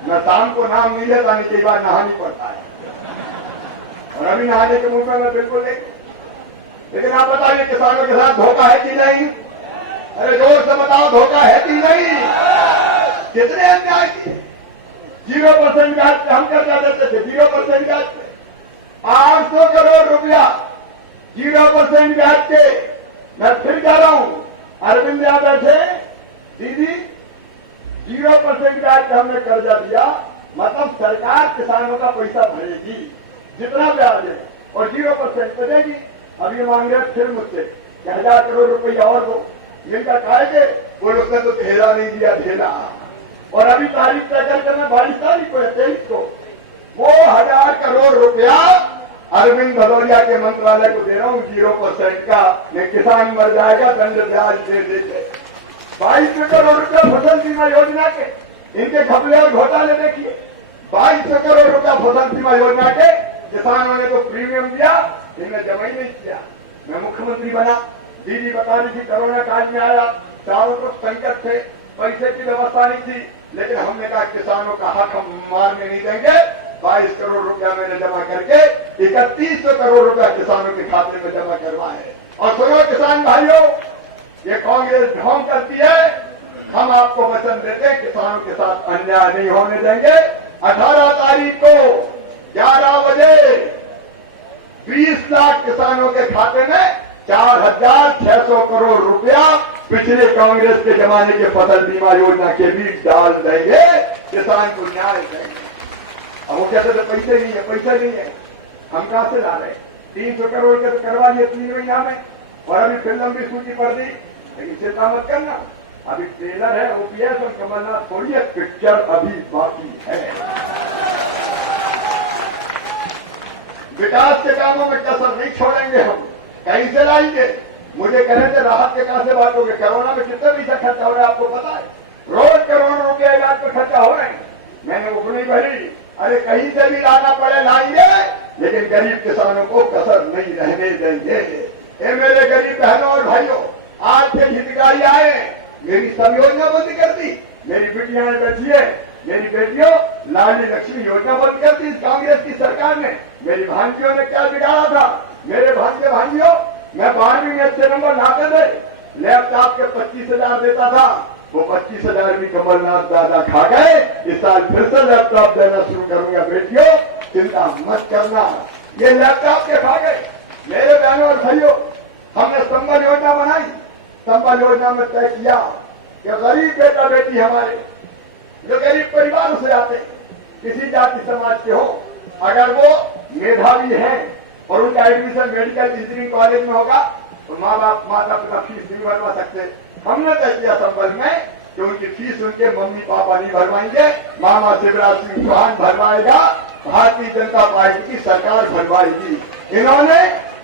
मैं शाम को नाम नहीं लेता, नहीं कई बार नहानी पड़ता है, और अभी नहाने के मुंह में मैं बिल्कुल नहीं। लेकिन आप बताइए किसानों के साथ धोखा है कि नहीं? अरे जोर से बताओ, धोखा है कि नहीं? कितने अन्याय किए? 0% ब्याज पे हम कर्जा देते थे, 0% ब्याज पे 800 करोड़ रुपया 0% ब्याज पे। मैं फिर कह रहा हूं, अरविंद यादव थे, दीदी 0% ब्याज पे हमने कर्जा दिया, मतलब सरकार किसानों का पैसा भरेगी जितना ब्याज है, और 0% पे देगी। अब ये मांग रहे फिर मुझसे 1000 करोड़ रुपया और दो। जिनका कहे वो लोग ने तो ढेला नहीं दिया, ढेला। और अभी तारीख तय करके मैं 22 तारीख को 23 को वो 1000 करोड़ रुपया अरविंद भदौरिया के मंत्रालय को दे रहा हूं 0% का। ये किसान मर जाएगा दंड ब्याज दे देते। 2200 करोड़ रुपया फसल बीमा योजना के, इनके घपले और घोटाले देखिए। 2200 करोड़ रुपया फसल बीमा योजना के किसानों ने तो प्रीमियम दिया, इन्हें जमा ही नहीं किया। मैं मुख्यमंत्री बना, दीदी बता रही थी कोरोना काल में आया, चारों तरफ संकट थे, पैसे की व्यवस्था नहीं थी, लेकिन हमने कहा किसानों का हक हम मारने नहीं देंगे। 22 करोड़ रुपया मैंने जमा करके 3100 करोड़ रुपया किसानों के खाते में जमा करवा है। और सुनो किसान भाइयों, ये कांग्रेस ढोंग करती है, हम आपको वचन देते हैं किसानों के साथ अन्याय नहीं होने देंगे। 18 तारीख को 11 बजे 20 लाख किसानों के खाते में 4600 करोड़ रुपया पिछले कांग्रेस के जमाने के फसल बीमा योजना के बीच डाल देंगे, किसान को न्याय देंगे। अब वो कहते थे पैसे नहीं है, पैसा नहीं है, हम कहां से ला रहे? 300 करोड़ के तो करवा लिए 3 महीना में, और अभी फिर लंबी सूची पड़ दी। लेकिन चिंता मत करना, अभी ट्रेलर है ओपीएस और कमलनाथ, थोड़ी है, पिक्चर अभी बाकी है। विकास के कामों में कसर नहीं छोड़ेंगे हम, कहीं से लाएंगे। मुझे कह रहे थे राहत के कहां से बांटोगे? कोरोना में कितना पैसा खर्चा हो रहा है आपको पता है? रोज करोड़ों रुपया इलाज पर खर्चा हो रहे हैं। मैंने उगनी भरी, अरे कहीं से भी लाना पड़े लाएंगे, लेकिन गरीब किसानों को कसर नहीं रहने देंगे। ए मेरे गरीब बहनों और भाइयों, आज के हितग्राही आए, मेरी सब योजना बंद कर दी। मेरी बेटियां बैठी है, मेरी बेटियों लाडली लक्ष्मी योजना बंद कर दी इस कांग्रेस की सरकार ने। मेरी भांजियों ने क्या बिगाड़ा था? मेरे भांजे भांजियों, मैं 12वीं में अच्छे नंबर लाते थे, लैपटॉप के 25,000 देता था, वो 25,000 भी कमलनाथ दादा खा गए। इस साल फिर से लैपटॉप देना शुरू करूंगा। बेटियों चिंता मत करना, ये लैपटॉप के खा गए। मेरे बहनों और भाइयों, हमने संबल योजना बनाई। संबल योजना में तय किया कि गरीब बेटा बेटी हमारे जो गरीब परिवारों से आते, किसी जाति समाज के हो, अगर वो मेधावी हैं और उनका एडमिशन मेडिकल इंजीनियरिंग कॉलेज में होगा, तो माँ बाप माता पिता फीस नहीं भरवा सकते। हमने तय किया संबल में कि उनकी फीस उनके मम्मी पापा नहीं भरवाएंगे, मामा शिवराज सिंह चौहान भरवाएगा, भारतीय जनता पार्टी की सरकार भरवाएगी। इन्होंने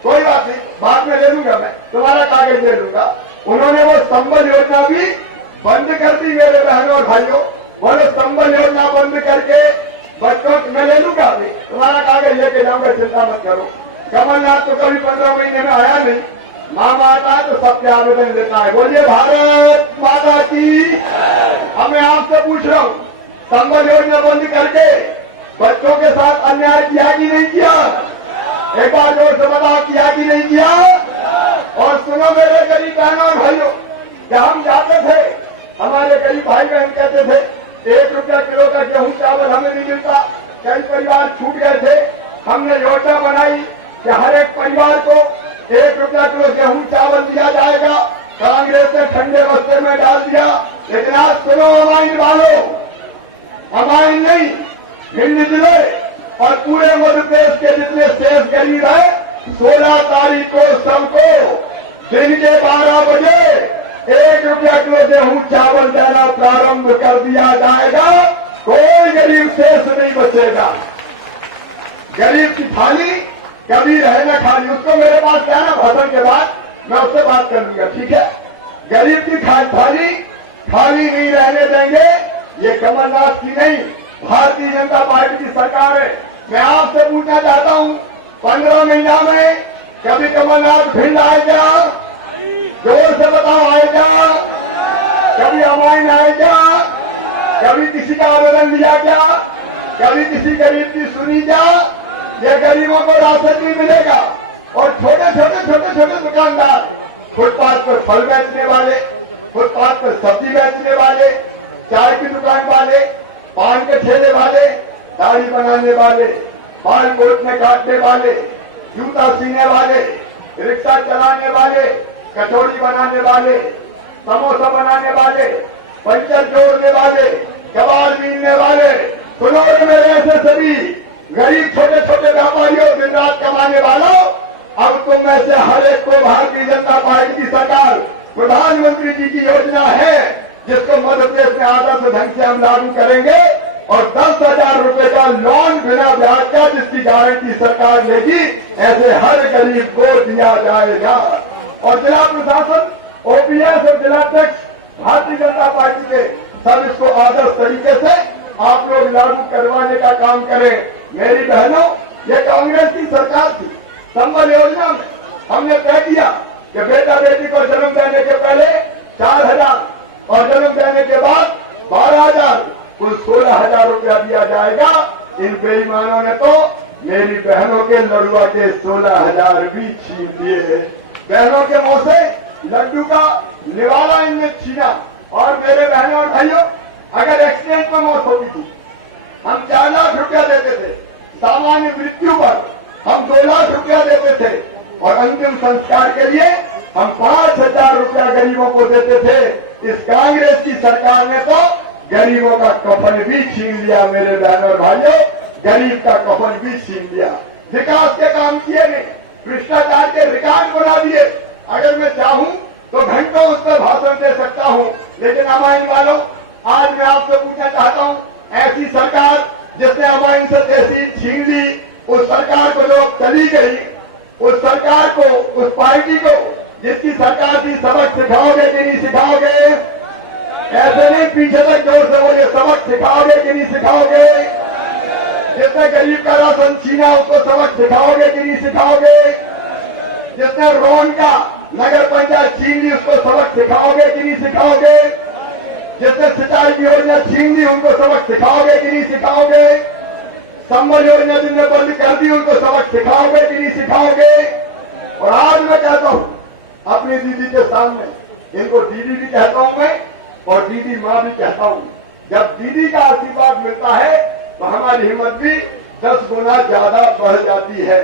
कोई बात नहीं, बाद में ले लूंगा, मैं तुम्हारा कागज ले लूंगा। उन्होंने वो संबल योजना भी बंद कर दी मेरे बहनों और भाइयों। बोले संबल योजना बंद करके बच्चों मैं ले लूंगा, अभी तुम्हारा कागज लेके जाऊंगा, चिंता मत करो। कमलनाथ तो कभी 15 महीने में आया नहीं, मामा आता है तो सबके आवेदन देता है। बोलिए भारत माता की। अब मैं आपसे पूछ रहा हूँ, संबल योजना बंद करके बच्चों के साथ अन्याय किया कि नहीं किया? एक बार जोर से बताओ, किया कि नहीं किया? और सुनो मेरे गरीब बहनों और भाइयों, जब हम जाते थे, हमारे गरीब भाई बहन कहते थे 1 रुपया किलो का गेहूं चावल हमें नहीं मिलता, कई परिवार छूट गए थे। हमने योजना बनाई कि हर एक परिवार को 1 रुपया किलो गेहूं चावल दिया जाएगा। कांग्रेस ने ठंडे बस्ते में डाल दिया। लेकिन आज सुनो अमाइन वालों, अमाइन नहीं, भिंड जिले और पूरे मध्य प्रदेश के जितने शेष गरीब है, 16 तारीख को सबको दिन के 12 बजे 1 रुपया किलो गेहूं चावल देना प्रारंभ कर दिया जाएगा। कोई गरीब शेष नहीं बचेगा। गरीब की थाली कभी रहे न खाली। उसको मेरे पास क्या ना, भाषण के बाद मैं उससे बात कर लूंगा, ठीक है? गरीब की थाली खाली नहीं रहने देंगे। ये कमलनाथ की नहीं, भारतीय जनता पार्टी की सरकार है। मैं आपसे पूछना चाहता हूं, 15 महीना में कभी कमलनाथ भिंड आएगा? जोर से बताओ, आएगा? कभी अमाइन आएगा? कभी किसी का आवेदन दिया क्या? कभी किसी गरीब की सुनी क्या? ये गरीबों को राशन नहीं मिलेगा। और छोटे छोटे दुकानदार, फुटपाथ पर फल बेचने वाले, फुटपाथ पर सब्जी बेचने वाले, चाय की दुकान वाले, पान के ठेले वाले, दाढ़ी बनाने वाले, बाल कोट में काटने वाले, जूता सीने वाले, रिक्शा चलाने वाले, कचौड़ी बनाने वाले, समोसा बनाने वाले, पंचर जोड़ने वाले, कबाड़ बीनने वाले, सुनो मेरे ऐसे सभी गरीब छोटे छोटे व्यापारियों, दिन रात कमाने वालों, अब तुम में से हर एक को भारतीय जनता पार्टी की सरकार, प्रधानमंत्री जी की योजना है, जिसको मध्य प्रदेश में आदर्श ढंग से हम लागू करेंगे। और 10,000 रुपए का लोन बिना ब्याज का, जिसकी गारंटी सरकार लेगी, ऐसे हर गरीब को दिया जाएगा। और जिला प्रशासन, ओपीएस और जिलाध्यक्ष भारतीय जनता पार्टी के सब इसको आदर्श तरीके से आप लोग लागू करवाने का काम करें। मेरी बहनों, ये कांग्रेस की सरकार थी। संबल योजना में हमने तय किया कि बेटा बेटी को जन्म देने के पहले 4,000 और जन्म देने के बाद 12,000, कुल 16,000 रुपया दिया जाएगा। इन बेईमानों ने तो मेरी बहनों के लड़ुआ के 16,000 भी छीन दिए। बहनों के मुंह से लड्डू का निवाला इनने छीना। और मेरे बहनों और भाइयों, अगर एक्सीडेंट में मौत होती थी, हम 4 लाख रुपया देते थे। सामान्य मृत्यु पर हम 2 लाख रुपया देते थे। और अंतिम संस्कार के लिए हम 5,000 रुपया गरीबों को देते थे। इस कांग्रेस की सरकार ने तो गरीबों का कफन भी छीन लिया। मेरे बहनों और भाइयों, गरीब का कफन भी छीन लिया। विकास के काम किए नहीं, भ्रष्टाचार के रिकॉर्ड बना दिए। अगर मैं चाहूं तो घंटों उस पर भाषण दे सकता हूं। लेकिन अमाइन वालों, आज मैं आपसे पूछना चाहता हूं, ऐसी सरकार जिसने अमाइन से तहसील छीन ली, उस सरकार को जो चली गई, उस सरकार को, उस पार्टी को जिसकी सरकार थी, सबक सिखाओगे कि नहीं सिखाओगे? ऐसे नहीं, पीछे तक जोर से बोलिए, सबक सिखाओगे कि नहीं सिखाओगे? जिसने गरीब का राशन छीना, उसको सबक सिखाओगे कि नहीं सिखाओगे? जिसने रोन का नगर पंचायत छीन ली, उसको सबक सिखाओगे कि नहीं सिखाओगे? जिसने सिंचाई की योजना छीन ली, उनको सबक सिखाओगे कि नहीं सिखाओगे? संबल योजना जिनने बंद कर दी, उनको सबक सिखाओगे कि नहीं सिखाओगे? और आज मैं कहता हूं अपनी दीदी के सामने, इनको दीदी भी कहता हूं मैं और दीदी मां भी कहता हूं। जब दीदी का आशीर्वाद मिलता है तो हमारी हिम्मत भी 10 गुना ज्यादा बढ़ जाती है।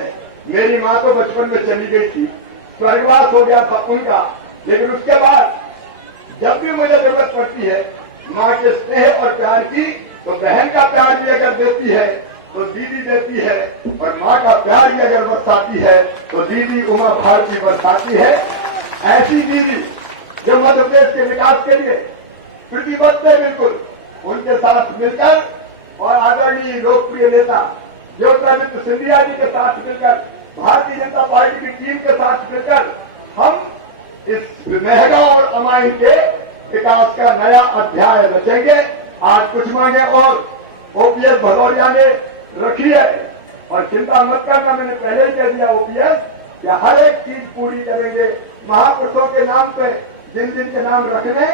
मेरी मां तो बचपन में चली गई थी, स्वर्गवास हो गया था उनका। लेकिन उसके बाद जब भी मुझे जरूरत पड़ती है मां के स्नेह और प्यार की, तो बहन का प्यार भी अगर देती है तो दीदी देती है, और मां का प्यार भी अगर बरसाती है तो दीदी उमा भारती बरसाती है। ऐसी दीदी जो मध्य प्रदेश के विकास के लिए प्रतिबद्ध है बिल्कुल उनके साथ मिलकर और आदरणीय लोकप्रिय नेता ज्योतिरादित्य सिंधिया जी के साथ मिलकर भारतीय जनता पार्टी की टीम के साथ मिलकर हम इस मेहगा और अमाइन के विकास का नया अध्याय रचेंगे। आज कुछ मांगे और ओपीएस भदौरिया ने रखी है और चिंता मत करना, मैंने पहले ही कह दिया ओपीएस कि हर एक चीज पूरी करेंगे। महापुरुषों के नाम पे जिन जिन के नाम रखने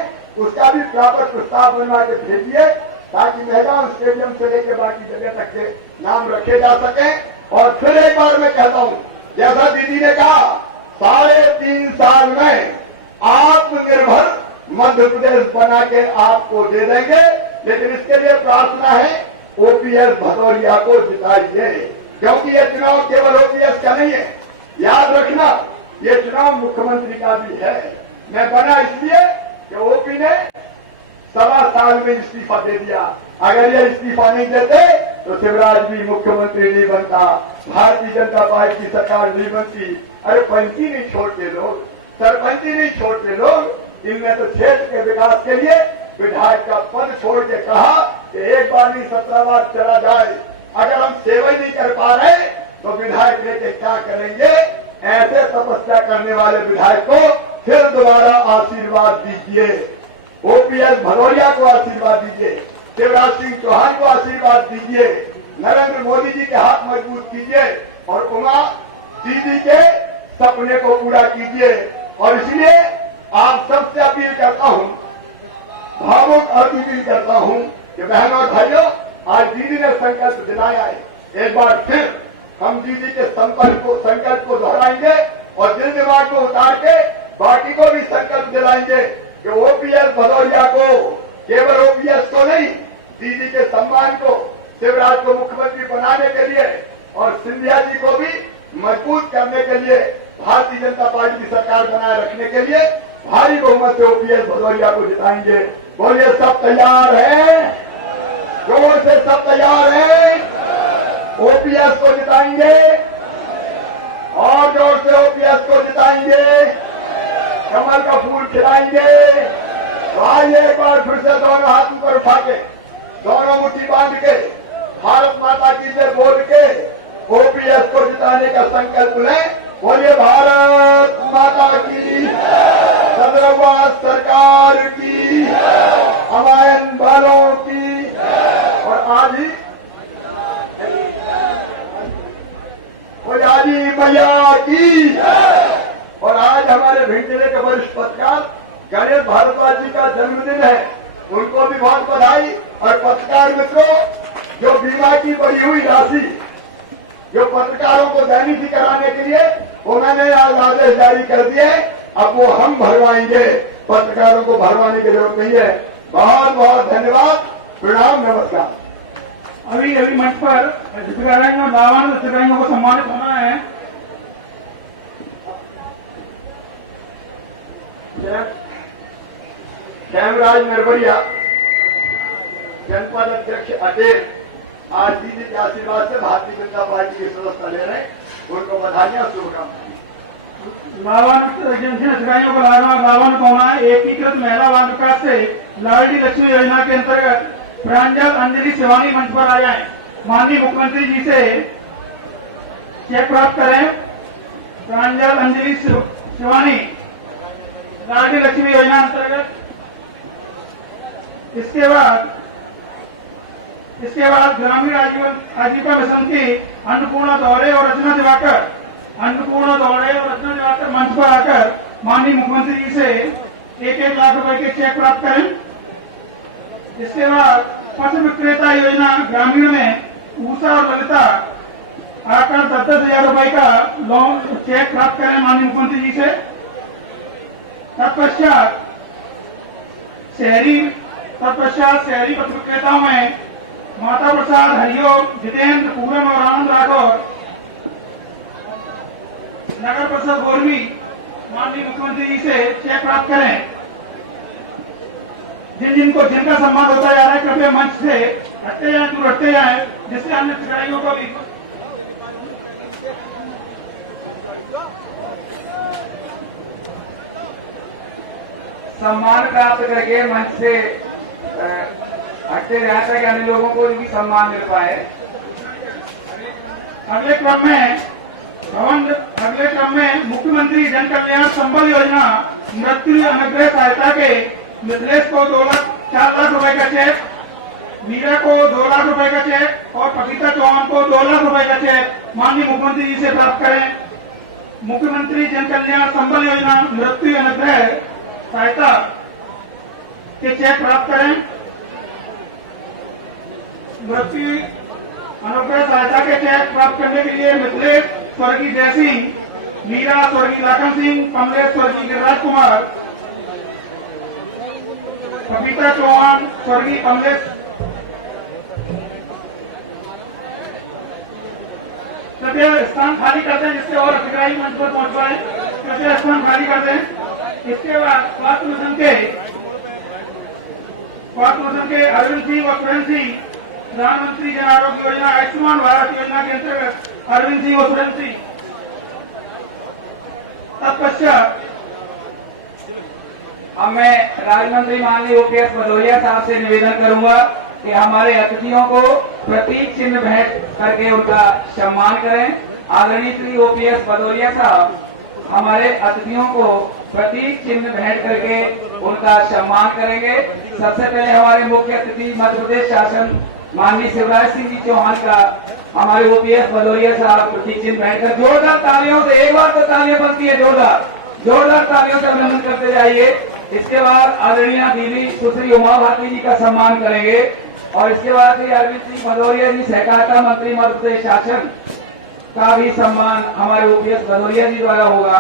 उसका भी प्रॉपर प्रस्ताव बनवा के भेजिए ताकि मैदान स्टेडियम से लेकर बाकी जगह तक के नाम रखे जा सके। और फिर एक बार मैं कहता हूं, जैसा दीदी ने कहा 3.5 साल में आत्मनिर्भर मध्य प्रदेश बना के आपको दे देंगे, लेकिन इसके लिए प्रार्थना है ओपीएस भदौरिया को जिताइए, क्योंकि ये चुनाव केवल ओपीएस का नहीं है। याद रखना ये चुनाव मुख्यमंत्री का भी है। मैं बना इसलिए कि ओपी ने 1.25 साल में इस्तीफा दे दिया। अगर ये इस्तीफा नहीं देते तो शिवराज भी मुख्यमंत्री नहीं बनता, भारतीय जनता पार्टी की सरकार नहीं बनती। अरे पंची नहीं छोड़ते लोग, सरपंची नहीं छोड़ते लोग, इनमें तो क्षेत्र के विकास के लिए विधायक का पद छोड़ के कहा कि एक बार नहीं 17 बार चला जाए। अगर हम सेवा ही नहीं कर पा रहे तो विधायक लेके क्या करेंगे? ऐसे तपस्या करने वाले विधायक को फिर दोबारा आशीर्वाद दीजिए, ओपीएस भदौरिया को आशीर्वाद दीजिए, शिवराज सिंह चौहान को आशीर्वाद दीजिए, नरेंद्र मोदी जी के हाथ मजबूत कीजिए और उमा दीदी के सपने को पूरा कीजिए। और इसलिए आप सबसे अपील करता हूं, भावुक अपील करता हूं कि बहनों और भाइयों, आज दीदी ने संकल्प दिलाया है, एक बार फिर हम दीदी के संकल्प को दोहराएंगे और दिल दिमाग को उतार के बाकी को भी संकल्प दिलाएंगे कि ओपीएस भदौरिया को, केवल ओपीएस को नहीं, दीदी के सम्मान को, शिवराज को मुख्यमंत्री बनाने के लिए और सिंधिया जी को भी मजबूत करने के लिए, भारतीय जनता पार्टी की सरकार बनाए रखने के लिए भारी बहुमत से ओपीएस भदौरिया को जिताएंगे। बोलिए सब तैयार हैं? जोर से सब तैयार हैं? ओपीएस को जिताएंगे और जोर से ओपीएस को जिताएंगे, कमल का फूल खिलाएंगे। तो आइए एक बार फिर से दोनों हाथ ऊपर उठा के, दोनों मुट्ठी बांध के, भारत माता की जय बोल के ओपीएस को जिताने का संकल्प लें। बोलिए भारत माता की, सदरवा सरकार की, अमायन वालों की। और आज ही आजी मैया की। और आज हमारे भिंड जिले के वरिष्ठ पत्रकार गणेश भारद्वाज जी का जन्मदिन है, उनको भी बहुत बधाई। और पत्रकार मित्रों, जो बीमा की बढ़ी हुई राशि जो पत्रकारों को दैनिक कराने के लिए उन्होंने आज आदेश जारी कर दिए, अब वो हम भरवाएंगे, पत्रकारों को भरवाने की जरूरत नहीं है। बहुत बहुत धन्यवाद, प्रणाम, नमस्कार। अभी मंच पर हितग्राहियों और लाभान्वित हितग्राहियों को सम्मानित होना है। श्यामराज नरवरिया, जनपद अध्यक्ष अटेर, आज दीदी के आशीर्वाद से भारतीय जनता पार्टी की सदस्यता ले रहे हैं, उनको बधाइयां, शुभकामनाएं। लाभान्वित हितग्राहियों को लाभान्वित होना है। एकीकृत महिला बाल विकास से लाडली लक्ष्मी योजना के अंतर्गत प्रांजल अंजलि शिवानी मंच पर आ जाएं। माननीय मुख्यमंत्री जी से चेक प्राप्त करें। प्रांजल अंजलि शिवानी लाडली लक्ष्मी योजना अंतर्गत। इसके बाद ग्रामीण आजीविका मिशन की अन्नपूर्णा दौरे और रचना दिवाकर मंच पर आकर माननीय मुख्यमंत्री जी से 1-1 लाख रुपए के चेक प्राप्त करें। इसके बाद पशु विक्रेता योजना ग्रामीण में ऊषा और ललिता आकर 10,000 रुपए का लोन चेक प्राप्त करें माननीय मुख्यमंत्री जी से। तत्पश्चात शहरी पशु विक्रेताओं में माता प्रसाद, हरिओम, जितेंद्र, पूरन और आनंद राठौर, नगर परिषद बोरवी माननीय मुख्यमंत्री जी से चेक प्राप्त करें। जिनका सम्मान होता जा रहा है, कृपया मंच से हटते जाए, दूर हटते जाए, जिससे अन्य खिलाड़ियों को भी सम्मान प्राप्त करके मंच से हटते रहा ताकि अन्य लोगों को इनकी सम्मान मिल पाए। अगले क्रम में मुख्यमंत्री जन कल्याण संबल योजना मृत्यु अनुग्रह सहायता के मिथिलेश को 4 लाख रुपए का चेक, मीरा को 2 लाख रुपए का चेक और पपीता चौहान को 2 लाख रुपए का चेक माननीय मुख्यमंत्री जी से प्राप्त करें। मुख्यमंत्री जन कल्याण संबल योजना मृत्यु अनुग्रह सहायता के चेक प्राप्त करें। मृत्यु अनुग्रह सहायता के चेक प्राप्त करने के लिए मिथिलेश स्वर्गीय जयसिंह, मीरा स्वर्गीय लाखन सिंह, कमलेश स्वर्गीय गिरिराज कुमार, पपीता चौहान स्वर्गीय कमलेश। कृपया स्थान खाली करते हैं जिससे और अधिकारी मंच पर पहुंच पाए। कृपया स्थान खाली करते हैं। इसके बाद स्वास्थ्य मिशन के अरविंद सिंह और सुरेंद्र सिंह, प्रधानमंत्री जन आरोग्य योजना आयुष्मान भारत योजना के अंतर्गत अरविंद सिंह और सुरेंद्र सिंह। तत्पश्चात अब मैं राज्य मंत्री माननीय ओपीएस भदौरिया साहब से निवेदन करूंगा कि हमारे अतिथियों को प्रतीक चिन्ह भेंट करके उनका सम्मान करें। आदरणीय श्री ओपीएस भदौरिया साहब हमारे अतिथियों को प्रतीक चिन्ह भेंट करके उनका सम्मान करेंगे। सबसे पहले हमारे मुख्य अतिथि मध्य प्रदेश शासन माननीय शिवराज सिंह जी चौहान का हमारे ओपीएस भदौरिया साहब प्रतीक चिन्ह भेंट कर जोरदार तालियों से, एक बार तो तालियां बनती है, जोरदार तालियों से अभिनंदन करते जाइए। इसके बाद आदरणीय दीदी सुश्री उमा भारती जी का सम्मान करेंगे और इसके बाद श्री अरविंद सिंह भदौरिया जी सहकारिता मंत्री मध्य प्रदेश शासन का भी सम्मान हमारे ओपीएस भदौरिया जी द्वारा होगा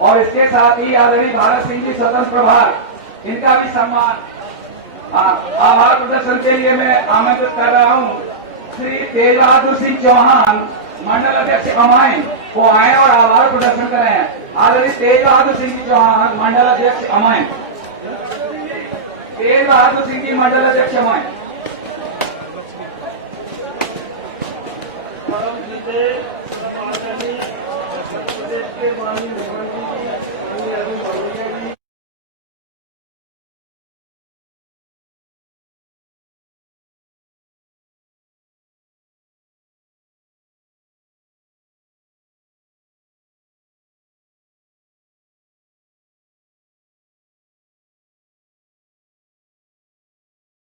और इसके साथ ही आदरणीय भारत सिंह जी स्वतंत्र प्रभार, इनका भी सम्मान। आभार प्रदर्शन के लिए मैं आमंत्रित कर रहा हूं श्री तेज बहादुर सिंह चौहान मंडल अध्यक्ष अमाइन को आए और आभार प्रदर्शन करें। आदरणीय तेज बहादुर सिंह जी चौहान मंडल अध्यक्ष अमाइन, तेज बहादुर सिंह जी मंडल अध्यक्ष अमाइन। प्रदेश के माननीय